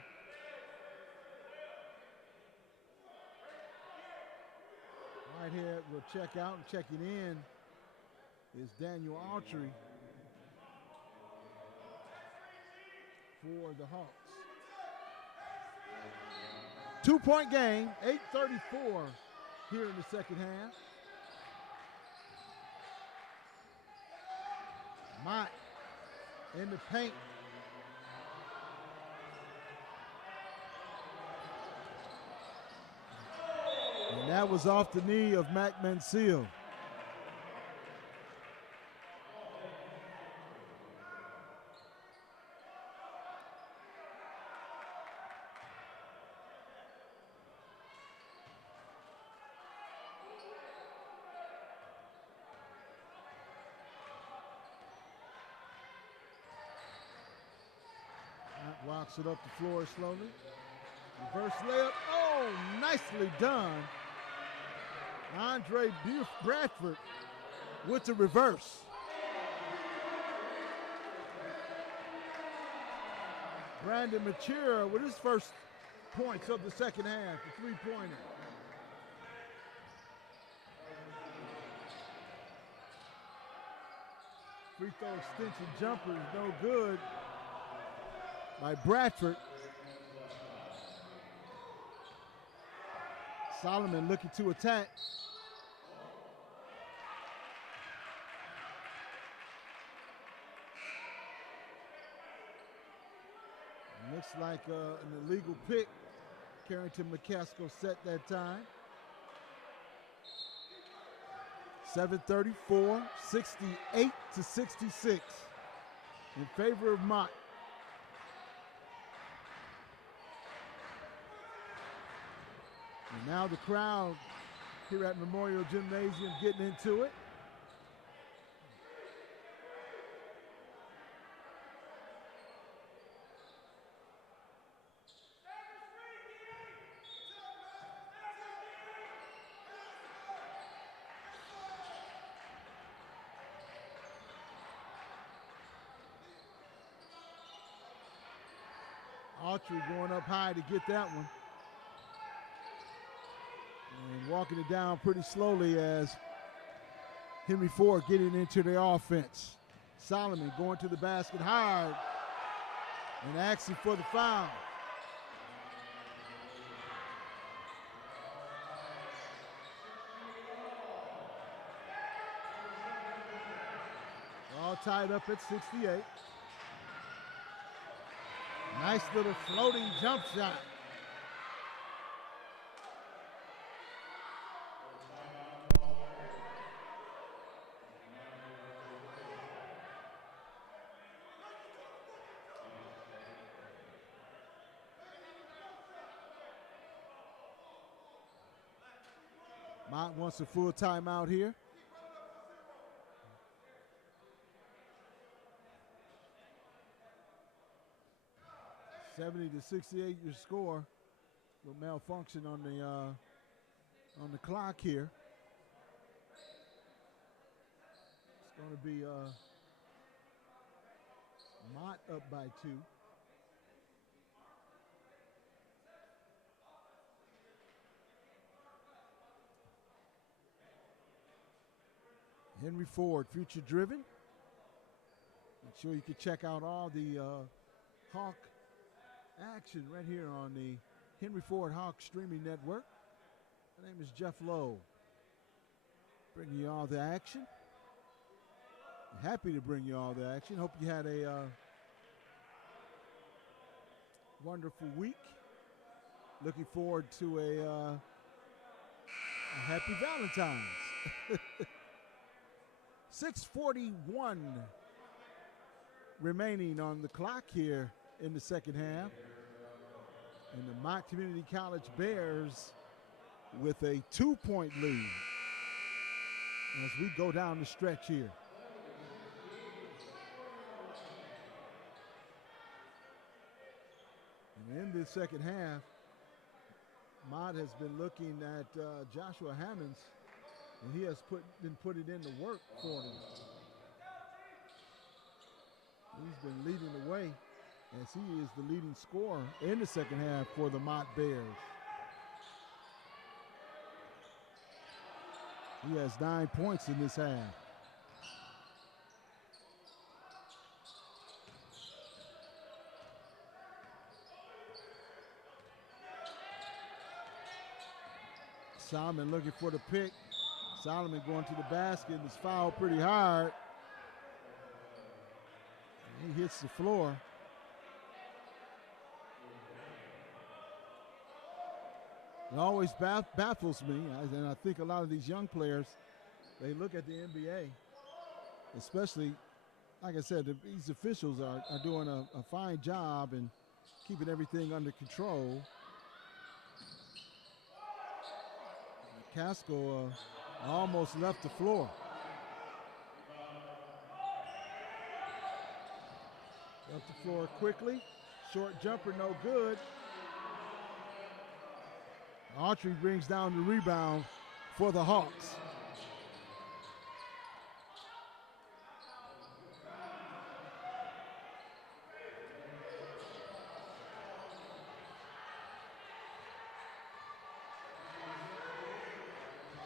Whitehead will check out, and checking in is Daniel Autry for the Hawks. Two-point game, 8:34 here in the second half. Mott in the paint. And that was off the knee of Mac Bensil. Walks it up the floor slowly. Reverse layup. Oh, nicely done. Andre Bradford with the reverse. Brandon McCheron with his first points of the second half, the three-pointer. Free throw extension jumper is no good by Bradford. Solomon looking to attack. Looks like an illegal pick. Carrington McCaskill set that time. 7:34, 68-66 in favor of Mott. And now the crowd here at Memorial Gymnasium getting into it. Autry going up high to get that one. And walking it down pretty slowly as Henry Ford getting into the offense. Solomon going to the basket hard and asking for the foul. All tied up at 68. Nice little floating jump shot. Mott wants a full timeout here. (70-68) your score. With malfunction on the clock here. It's going to be Mott up by 2. Henry Ford, future driven. Make sure you can check out all the Hawk action right here on the Henry Ford Hawk streaming network. My name is Jeff Lowe. Bringing you all the action. I'm happy to bring you all the action. Hope you had a wonderful week. Looking forward to a happy Valentine's. 6:41 remaining on the clock here in the second half. And the Mott Community College Bears with a 2-point lead as we go down the stretch here. And in the second half, Mott has been looking at Joshua Hammonds, and he has been putting in the work for him. He's been leading the way as he is the leading scorer in the second half for the Mott Bears. He has 9 points in this half. Solomon looking for the pick. Solomon going to the basket and is fouled pretty hard. And he hits the floor. It always baffles me, and I think a lot of these young players, they look at the NBA, especially, like I said, these officials are doing a fine job in keeping everything under control. Casco almost left the floor. Left the floor quickly. Short jumper, no good. Autry brings down the rebound for the Hawks.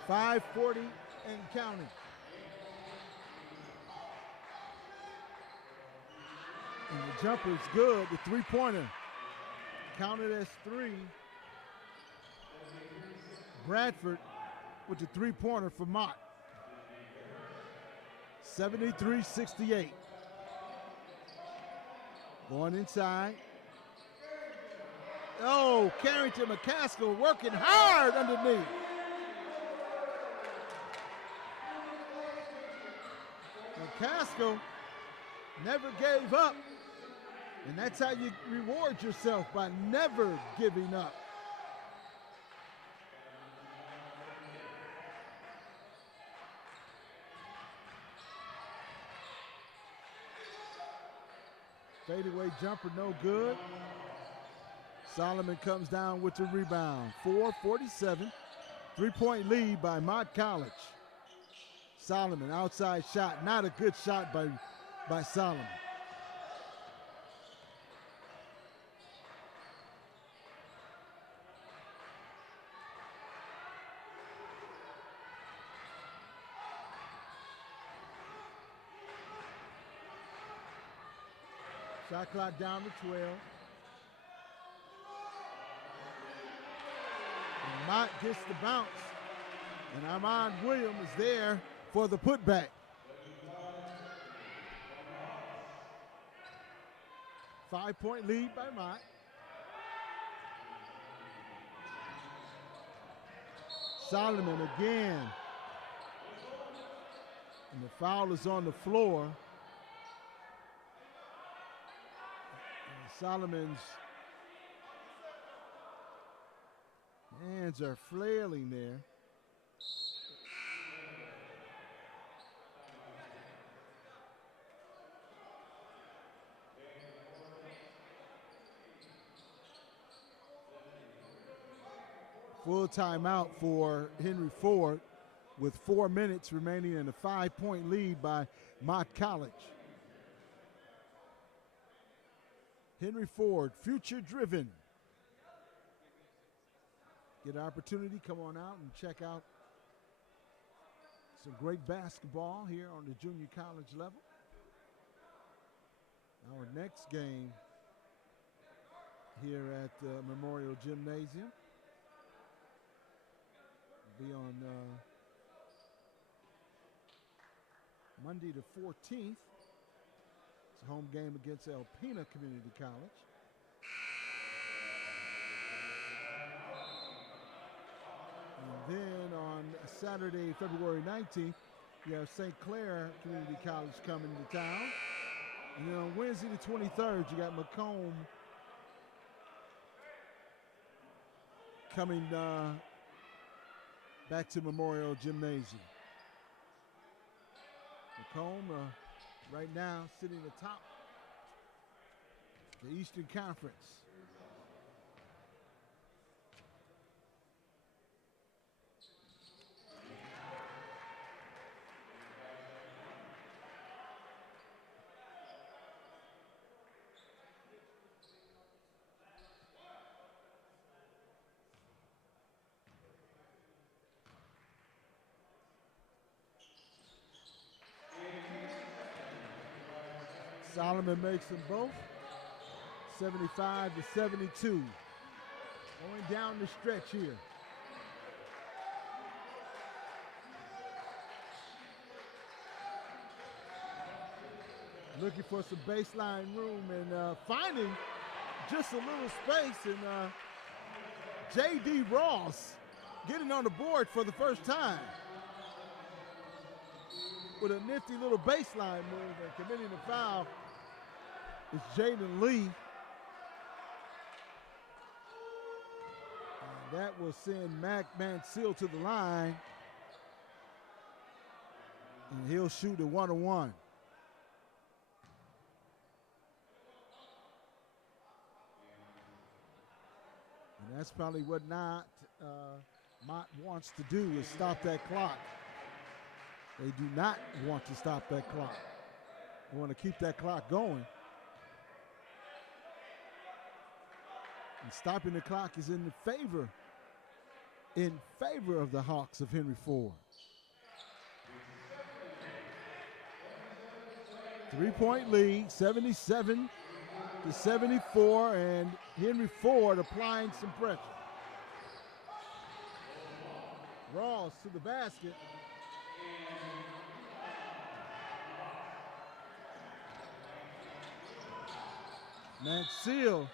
.540 and counting. And the jumper's good, the three-pointer. Counted as 3. Bradford with the three-pointer for Mott. 73-68. Going inside. Oh, Carrington McCaskill working hard underneath. McCaskill never gave up. And that's how you reward yourself, by never giving up. Fadeaway jumper, no good. Solomon comes down with the rebound. 4:47, 3-point lead by Mott College. Solomon, outside shot, not a good shot by Solomon. Shot clock down to 12. And Mott gets the bounce. And Armand Williams is there for the putback. 5-point lead by Mott. Solomon again. And the foul is on the floor. And Solomon's hands are flailing there. Full timeout for Henry Ford with 4 minutes remaining and a 5-point lead by Mott College. Henry Ford, future driven. Get an opportunity, come on out and check out some great basketball here on the junior college level. Our next game here at Memorial Gymnasium will be on Monday the 14th. It's a home game against Alpena Community College. And then on Saturday, February 19th, you have St. Clair Community College coming to town. And then on Wednesday the 23rd, you got Macomb coming back to Memorial Gymnasium. Macomb right now sitting atop the Eastern Conference. Solomon makes them both, 75-72. Going down the stretch here. Looking for some baseline room and finding just a little space, and J.D. Ross getting on the board for the first time with a nifty little baseline move, and committing the foul is Jaden Lee. And that will send Mac Mansell to the line, and he'll shoot a 1-on-1. And that's probably what Mott wants to do, is stop that clock. They do not want to stop that clock. They want to keep that clock going. And stopping the clock is in favor of the Hawks of Henry Ford. 3-point lead, 77-74, and Henry Ford applying some pressure. Ross to the basket. Mansell.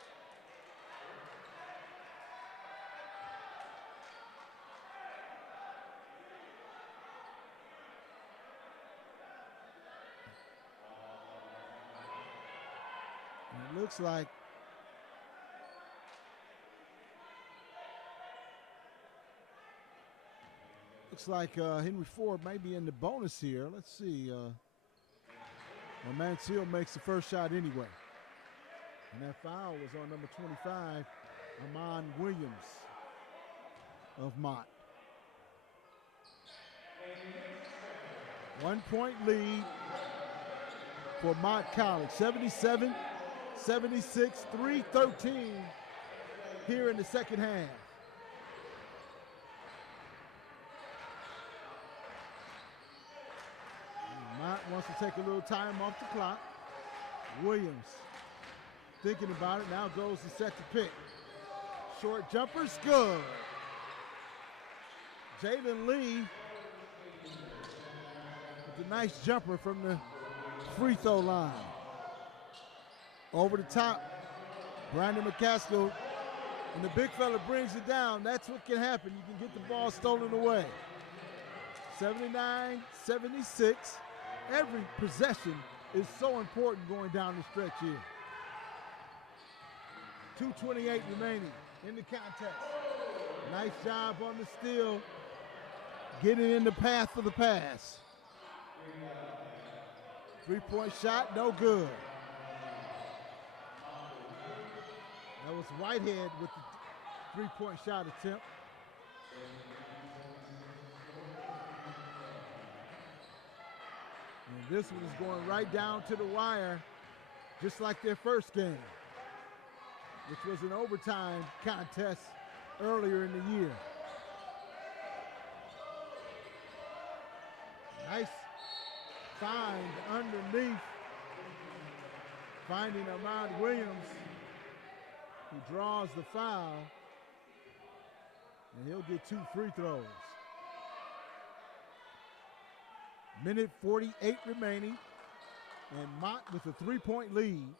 And it looks like Henry Ford may be in the bonus here. Let's see. Well, Mansell makes the first shot anyway. And that foul was on number 25, Amon Williams of Mott. 1-point lead for Mott College, 77-76, 3:13 here in the second half. And Mott wants to take a little time off the clock. Williams thinking about it, now goes to set the pick. Short jumper's good. Jaden Lee with a nice jumper from the free throw line. Over the top. Brandon McCaskill, and the big fella brings it down. That's what can happen. You can get the ball stolen away. 79-76. Every possession is so important going down the stretch here. 2:28 remaining in the contest. Nice job on the steal. Getting in the path for the pass. Three-point shot, no good. That was Whitehead with the three-point shot attempt. And this one is going right down to the wire, just like their first game, which was an overtime contest earlier in the year. Nice find underneath, finding Ahmad Williams, who draws the foul, and he'll get 2 free throws. Minute 48 remaining, and Mott with a 3-point lead.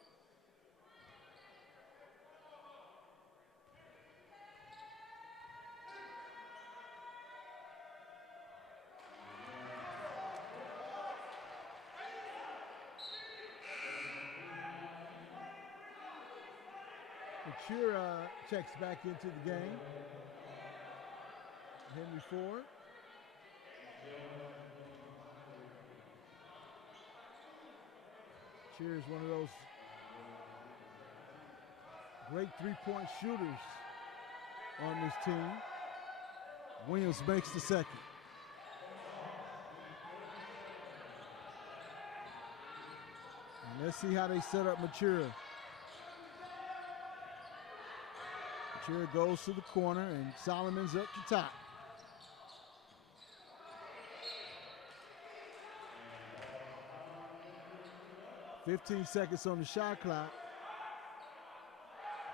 Machira checks back into the game. Henry Ford. Machira is one of those great three-point shooters on this team. Williams makes the second. And let's see how they set up Machira. Machira goes to the corner, and Solomon's up the top. "15 seconds on the shot clock.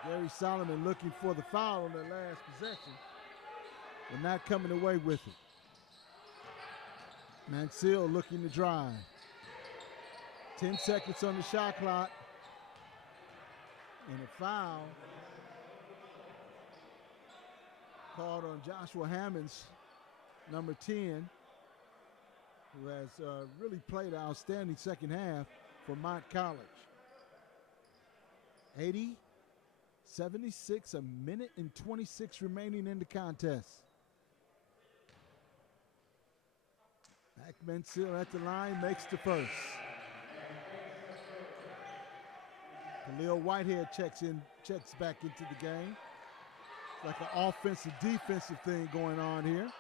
Gary Solomon looking for the foul on that last possession, but not coming away with it. Mansell looking to drive. 10 seconds on the shot clock, and a foul called on Joshua Hammonds, number 10, who has really played an outstanding second half for Mott College. 80-76, a minute and 26 remaining in the contest. Mac Mansell at the line makes the first. Khalil Whitehead checks back into the game. It's like an offensive, defensive thing going on here.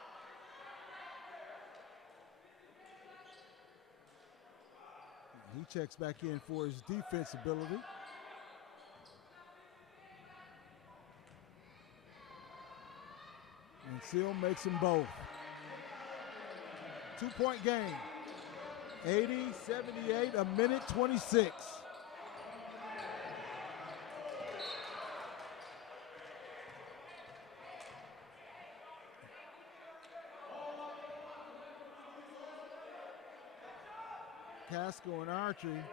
He checks back in for his defense ability. And Seal makes them both. 2-point game. 80-78, a minute 26. Casco and Archery.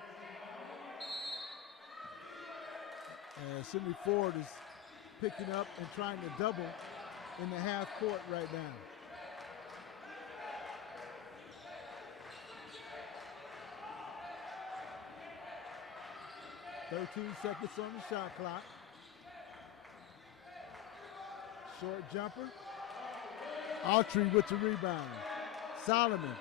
Sidney Ford is picking up and trying to double in the half court right now. "13 seconds on the shot clock. Short jumper. Autry with the rebound. Solomon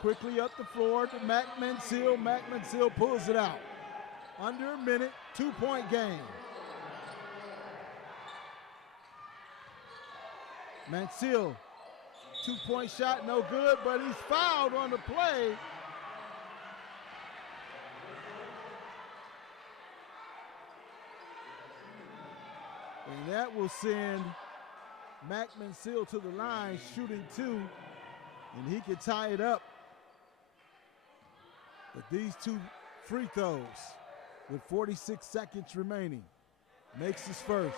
quickly up the floor to Mac Mansell. Mac Mansell pulls it out. Under a minute, 2-point game. Mansell, 2-point shot, no good, but he's fouled on the play. And that will send Mac Mansell to the line, shooting 2, and he can tie it up. But these 2 free throws with 46 seconds remaining makes his first.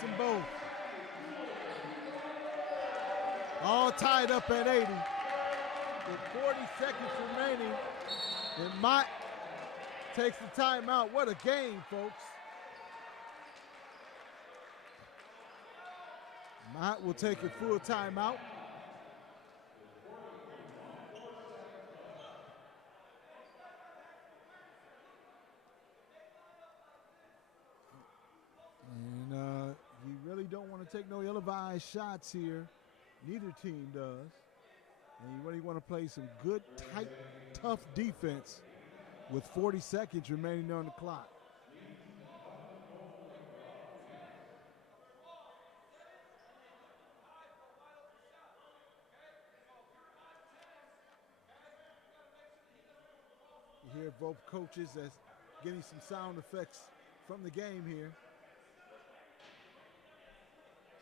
them both. All tied up at 80. With 40 seconds remaining, and Mott takes the timeout. What a game, folks. Mott will take a full timeout. And you really don't want to take no ill-advised shots here. Neither team does. And you really want to play some good, tight, tough defense with 40 seconds remaining on the clock. You hear both coaches as getting some sound effects from the game here.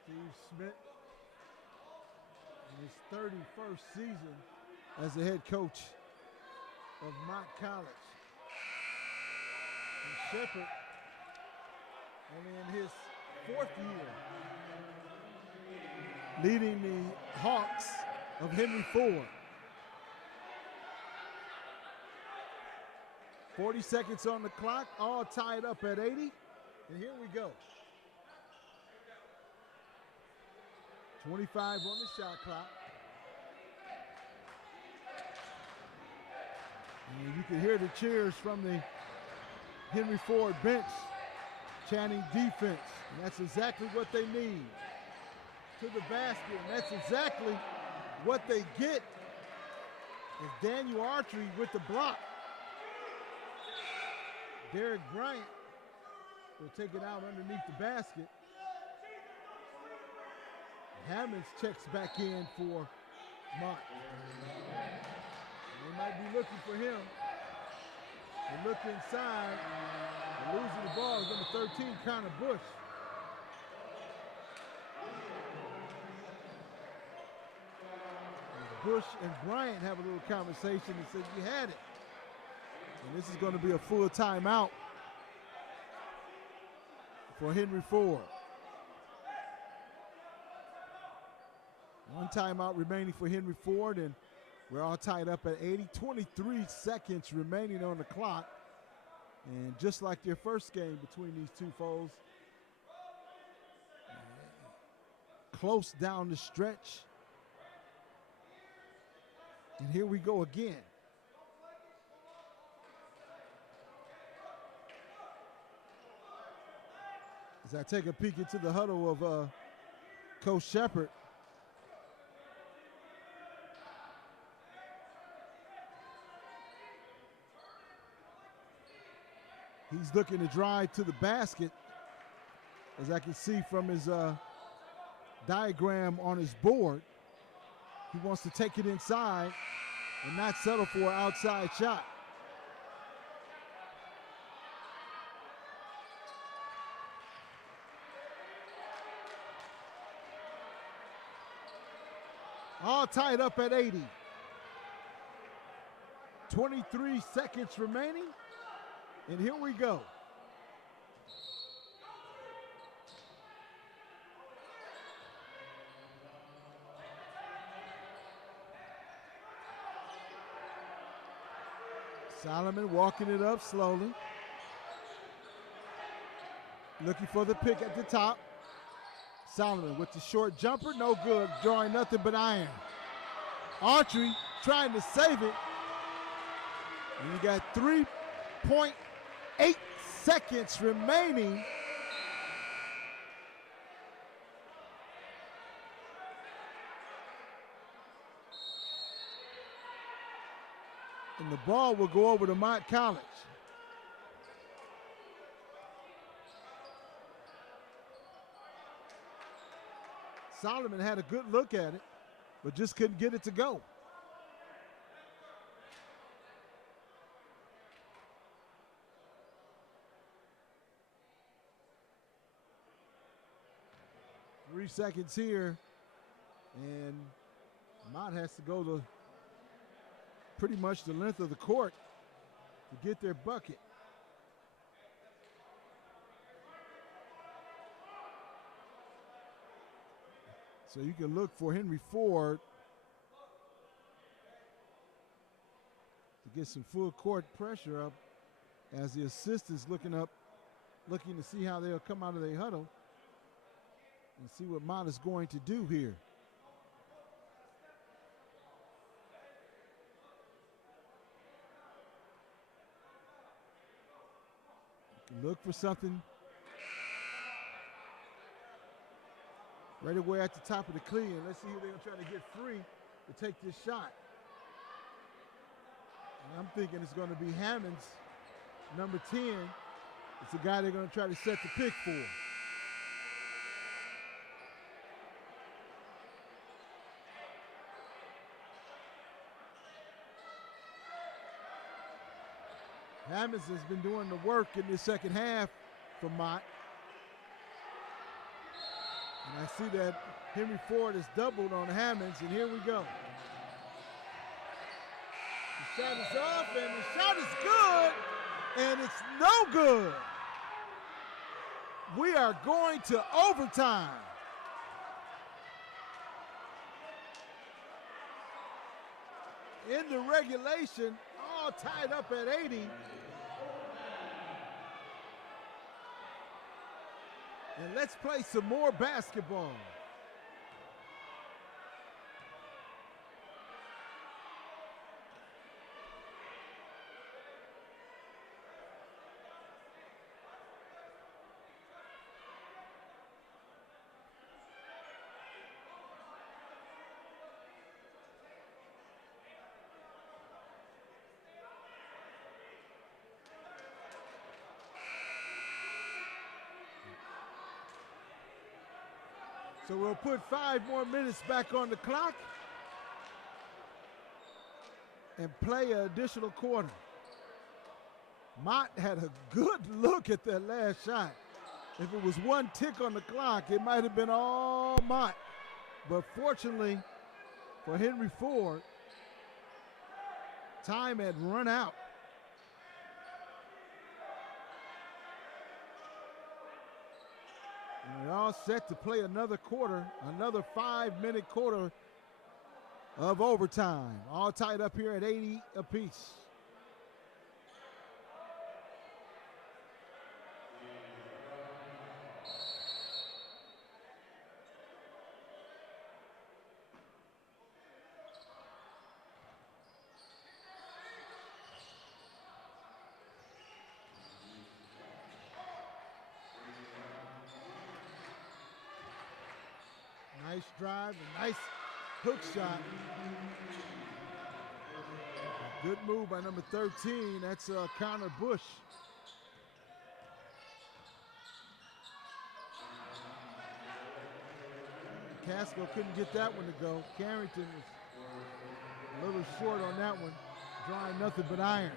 Steve Smith in his 31st season as the head coach of Mott College. And Shepard only in his 4th year leading the Hawks of Henry Ford. 40 seconds on the clock, all tied up at 80. And here we go. 25 on the shot clock. And you can hear the cheers from the Henry Ford bench chanting defense. And that's exactly what they need. To the basket, and that's exactly what they get. Is Daniel Archery with the block. Derek Bryant will take it out underneath the basket. Hammonds checks back in for Mott. They might be looking for him. They look inside. And losing the ball is number 13, Connor Bush. Bush and Bryant have a little conversation and said, you had it. And this is going to be a full timeout for Henry Ford. One timeout remaining for Henry Ford, and we're all tied up at 80. 23 seconds remaining on the clock. And just like their first game between these two foes, close down the stretch. And here we go again. As I take a peek into the huddle of Coach Shepard. He's looking to drive to the basket, as I can see from his diagram on his board. He wants to take it inside and not settle for an outside shot. All tied up at 80. 23 seconds remaining. And here we go. Solomon walking it up slowly. Looking for the pick at the top. Solomon with the short jumper, no good, drawing nothing but iron. Archery trying to save it. And you got 3.8 seconds remaining. And the ball will go over to Mott College. Solomon had a good look at it, but just couldn't get it to go. Three seconds here, and Mott has to go to pretty much the length of the court to get their bucket. So you can look for Henry Ford to get some full court pressure up as the assistants looking to see how they'll come out of their huddle and see what Mott is going to do here. Look for something right away at the top of the key, and let's see who they're going to try to get free to take this shot. And I'm thinking it's going to be Hammonds, number 10. It's the guy they're going to try to set the pick for. Hammonds has been doing the work in the second half for Mott. And I see that Henry Ford has doubled on Hammonds, and here we go. The shot is off, and the shot is good, and it's no good. We are going to overtime. In the regulation, all tied up at 80. And let's play some more basketball. So we'll put 5 more minutes back on the clock and play an additional quarter. Mott had a good look at that last shot. If it was one tick on the clock, it might have been all Mott. But fortunately for Henry Ford, time had run out. And we're all set to play another quarter, another 5-minute quarter of overtime. All tied up here at 80 apiece. Nice drive, a nice hook shot. Good move by number 13. That's Connor Bush. Casco couldn't get that one to go. Carrington was a little short on that one, drawing nothing but iron.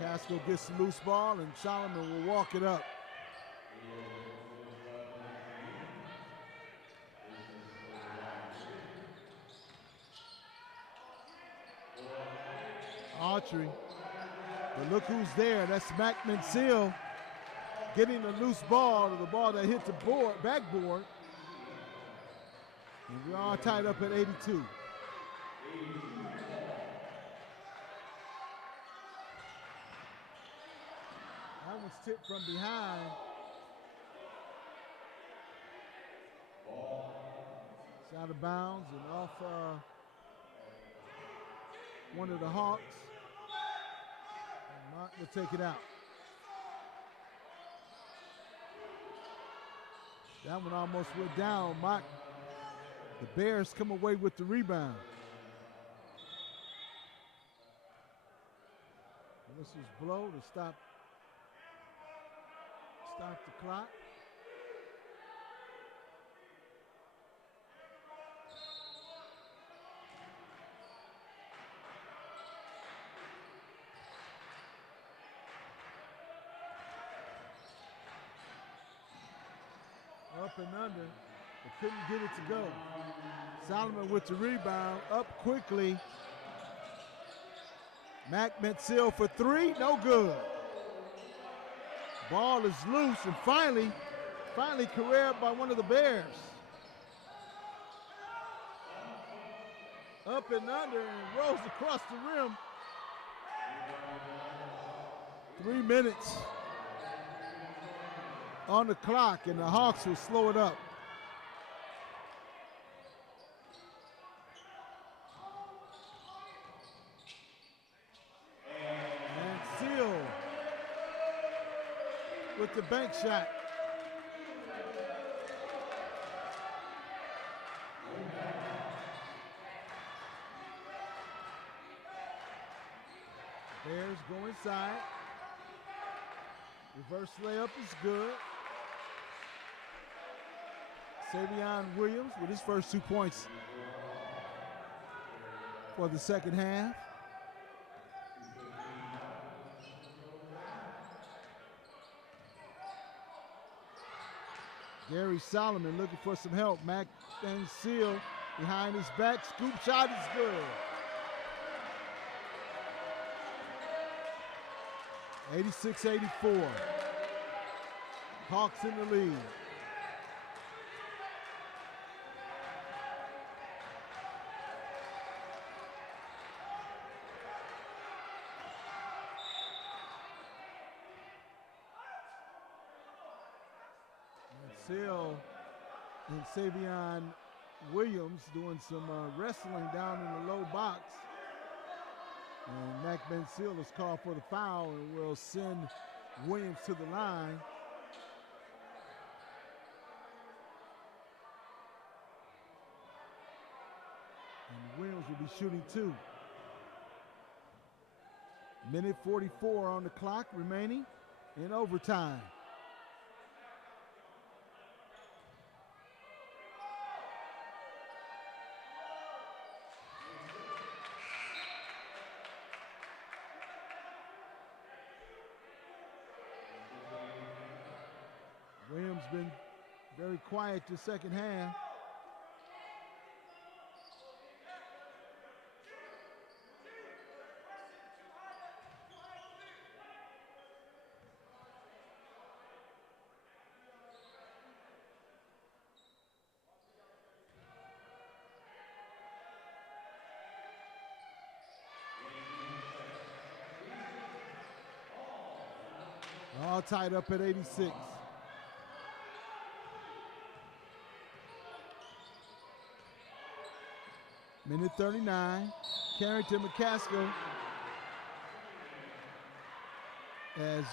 Casco gets the loose ball, and Solomon will walk it up. Autry. But look who's there. That's Mac Mansell getting the loose ball, to the ball that hit the backboard. And we're all tied up at 82. That one's tipped from behind. It's out of bounds and off one of the Hawks. And Mott will take it out. That one almost went down. Mott, the Bears come away with the rebound. And this is blow to stop the clock. Up and under. The couldn't get it to go. Solomon with the rebound, up quickly. Mac Metzil for three, no good. Ball is loose and finally careered by one of the Bears. Up and under and rolls across the rim. 3 minutes on the clock, and the Hawks will slow it up. And Seal with the bank shot. Bears go inside. Reverse layup is good. Savion Williams with his first 2 points for the second half. Gary Solomon looking for some help. Mac and Seal behind his back. Scoop shot is good. 86-84. Hawks in the lead. Seal and Savion Williams doing some wrestling down in the low box. And Mac Bensil is called for the foul and will send Williams to the line. And Williams will be shooting 2. Minute 44 on the clock remaining in overtime. Williams been very quiet the second half. All tied up at 86. Minute 39, Carrington McCaskill as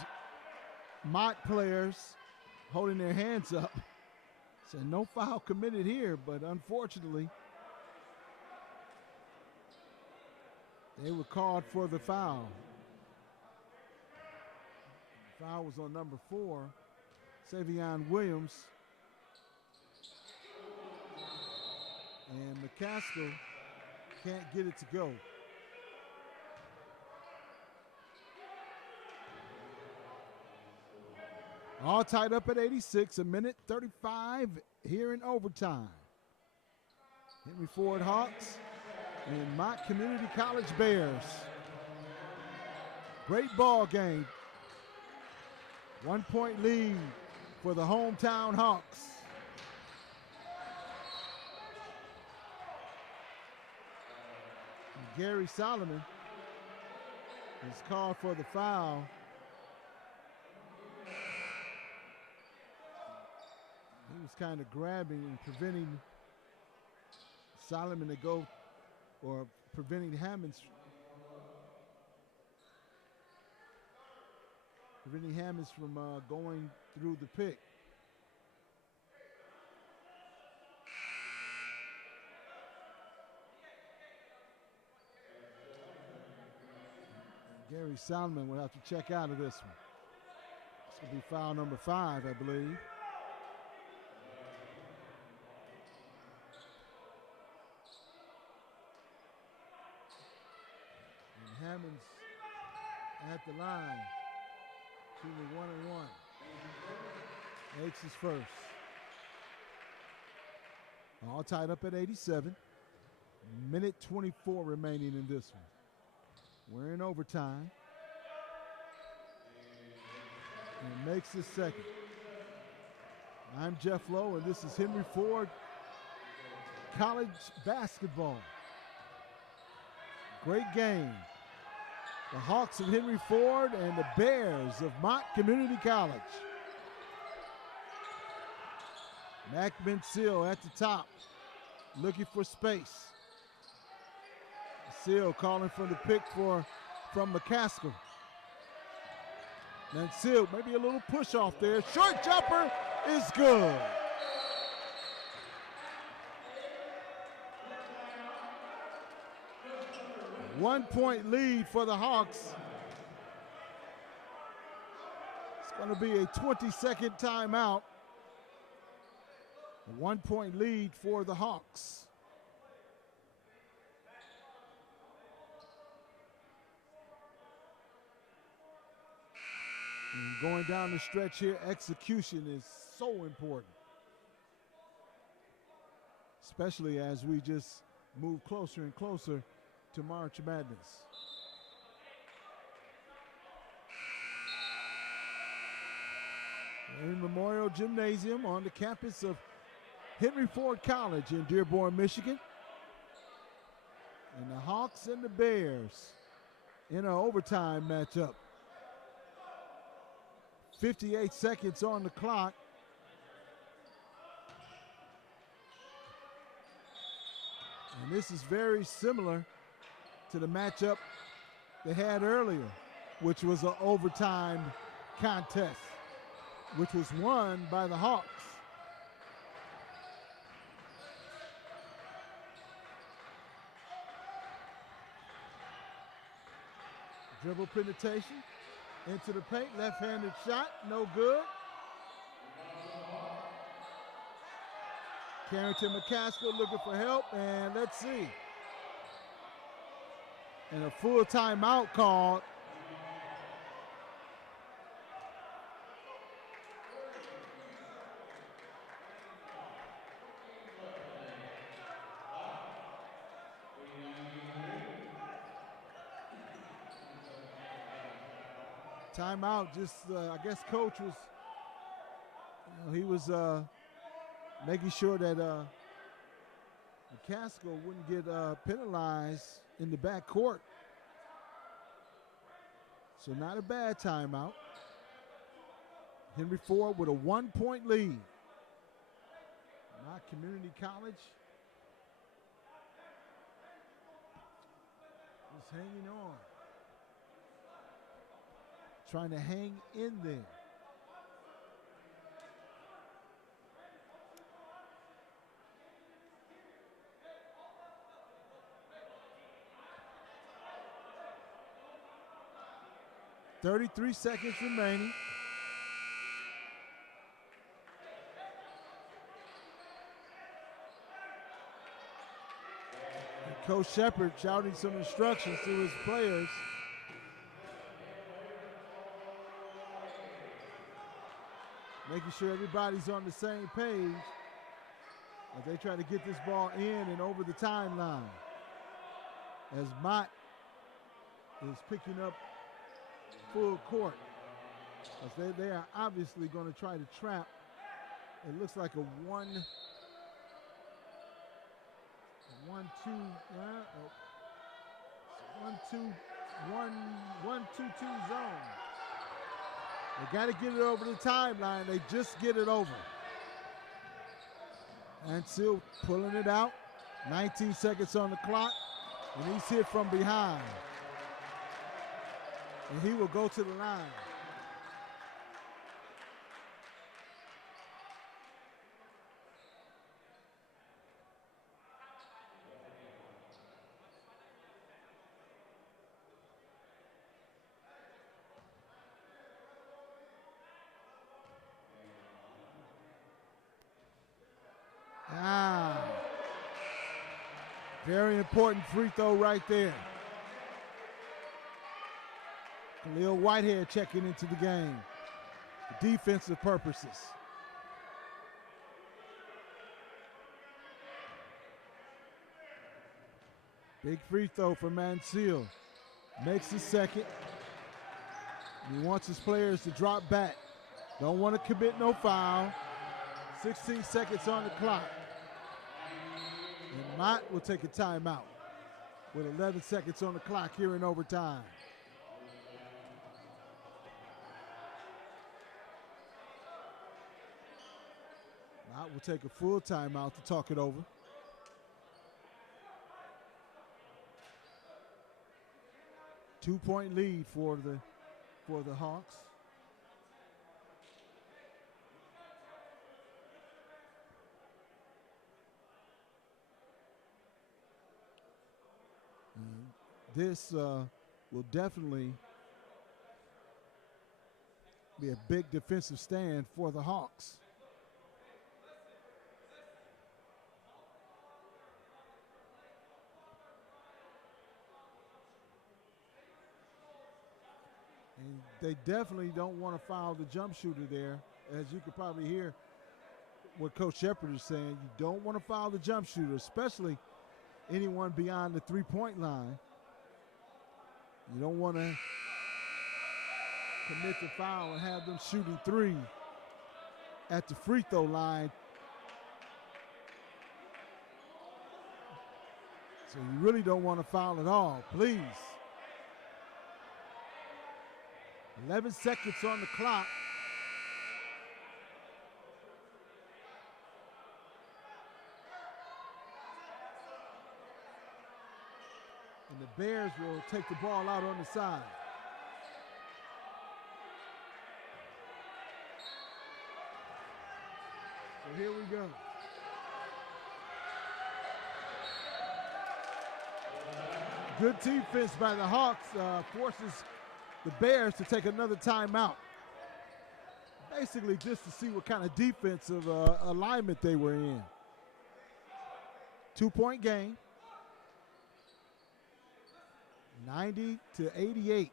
Mott players holding their hands up. Said no foul committed here, but unfortunately, they were called for the foul. The foul was on number 4, Savion Williams. And McCaskill can't get it to go. All tied up at 86, a minute 35 here in overtime. Henry Ford Hawks and Mott Community College Bears. Great ball game. 1 point lead for the hometown Hawks. Gary Solomon is called for the foul. He was kind of grabbing and preventing Solomon to go, or preventing Hammonds from going through the pick. Gary Solomon will have to check out of this one. This will be foul number 5, I believe. And Hammonds at the line, shooting 1-and-1. Makes his first. All tied up at 87. Minute 24 remaining in this one. We're in overtime. And makes the second. I'm Jeff Lowe, and this is Henry Ford College Basketball. Great game. The Hawks of Henry Ford and the Bears of Mott Community College. Mac Bensil at the top, looking for space. Seal calling for the pick from McCaskill. And Seal, maybe a little push off there. Short jumper is good. One-point lead for the Hawks. It's going to be a 20-second timeout. A 1-point lead for the Hawks. And going down the stretch here, execution is so important, especially as we just move closer and closer to March Madness. In Memorial Gymnasium on the campus of Henry Ford College in Dearborn, Michigan. And the Hawks and the Bears in an overtime matchup. 58 seconds on the clock. And this is very similar to the matchup they had earlier, which was an overtime contest, which was won by the Hawks. Dribble penetration into the paint, left-handed shot, no good. Carrington McCaskill looking for help, and let's see. And a full timeout called. Timeout, just I guess coach was, he was making sure that McCaskill wouldn't get penalized in the backcourt. So not a bad timeout. Henry Ford with a 1-point lead. Mott Community College is hanging on. Trying to hang in there. .33 seconds remaining. And Coach Shepard shouting some instructions to his players. Making sure everybody's on the same page as they try to get this ball in and over the timeline. As Mott is picking up full court. As they are obviously going to try to trap. It looks like a 1-2 zone. They got to get it over the timeline. They just get it over. And still pulling it out. 19 seconds on the clock. And he's hit from behind. And he will go to the line. Very important free throw right there. Khalil Whitehead checking into the game for defensive purposes. Big free throw for Mansell. Makes the second. He wants his players to drop back. Don't want to commit no foul. 16 seconds on the clock. And Mott will take a timeout with 11 seconds on the clock here in overtime. Mott will take a full timeout to talk it over. Two-point lead for the Hawks. This will definitely be a big defensive stand for the Hawks. And they definitely don't want to foul the jump shooter there. As you could probably hear what Coach Shepard is saying, you don't want to foul the jump shooter, especially anyone beyond the three-point line. You don't want to commit the foul and have them shooting three at the free throw line. So you really don't want to foul at all, please. 11 seconds on the clock. And the Bears will take the ball out on the side. So here we go. Good defense by the Hawks forces the Bears to take another timeout. Basically just to see what kind of defensive alignment they were in. 2-point game. 90-88.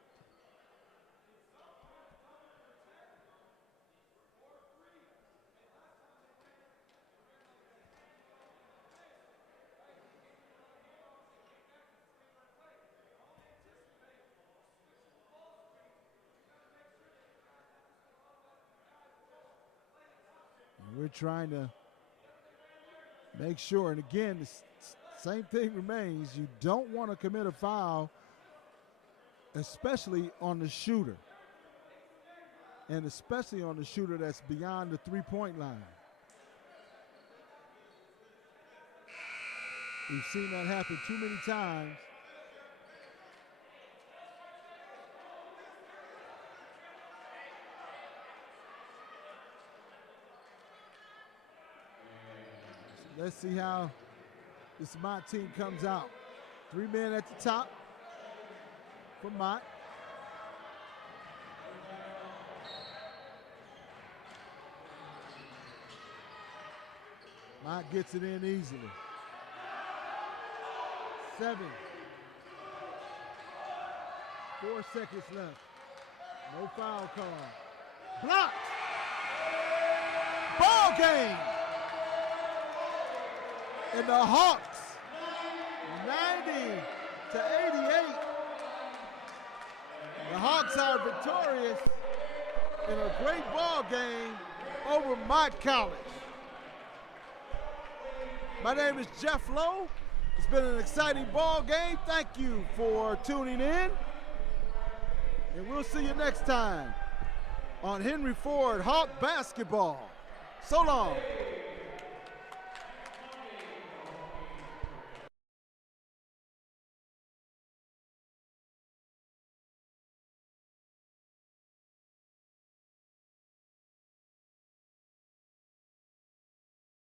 We're trying to make sure, and again, the same thing remains. You don't want to commit a foul, especially on the shooter, and especially on the shooter that's beyond the three-point line. We've seen that happen too many times. So let's see how this Mott team comes out. 3 men at the top for Mott. Mott gets it in easily. 7. 4 seconds left. No foul call. Blocked. Ball game. And the Hawks, 90-88. The Hawks are victorious in a great ball game over Mott College. My name is Jeff Lowe. It's been an exciting ball game. Thank you for tuning in. And we'll see you next time on Henry Ford Hawk Basketball. So long.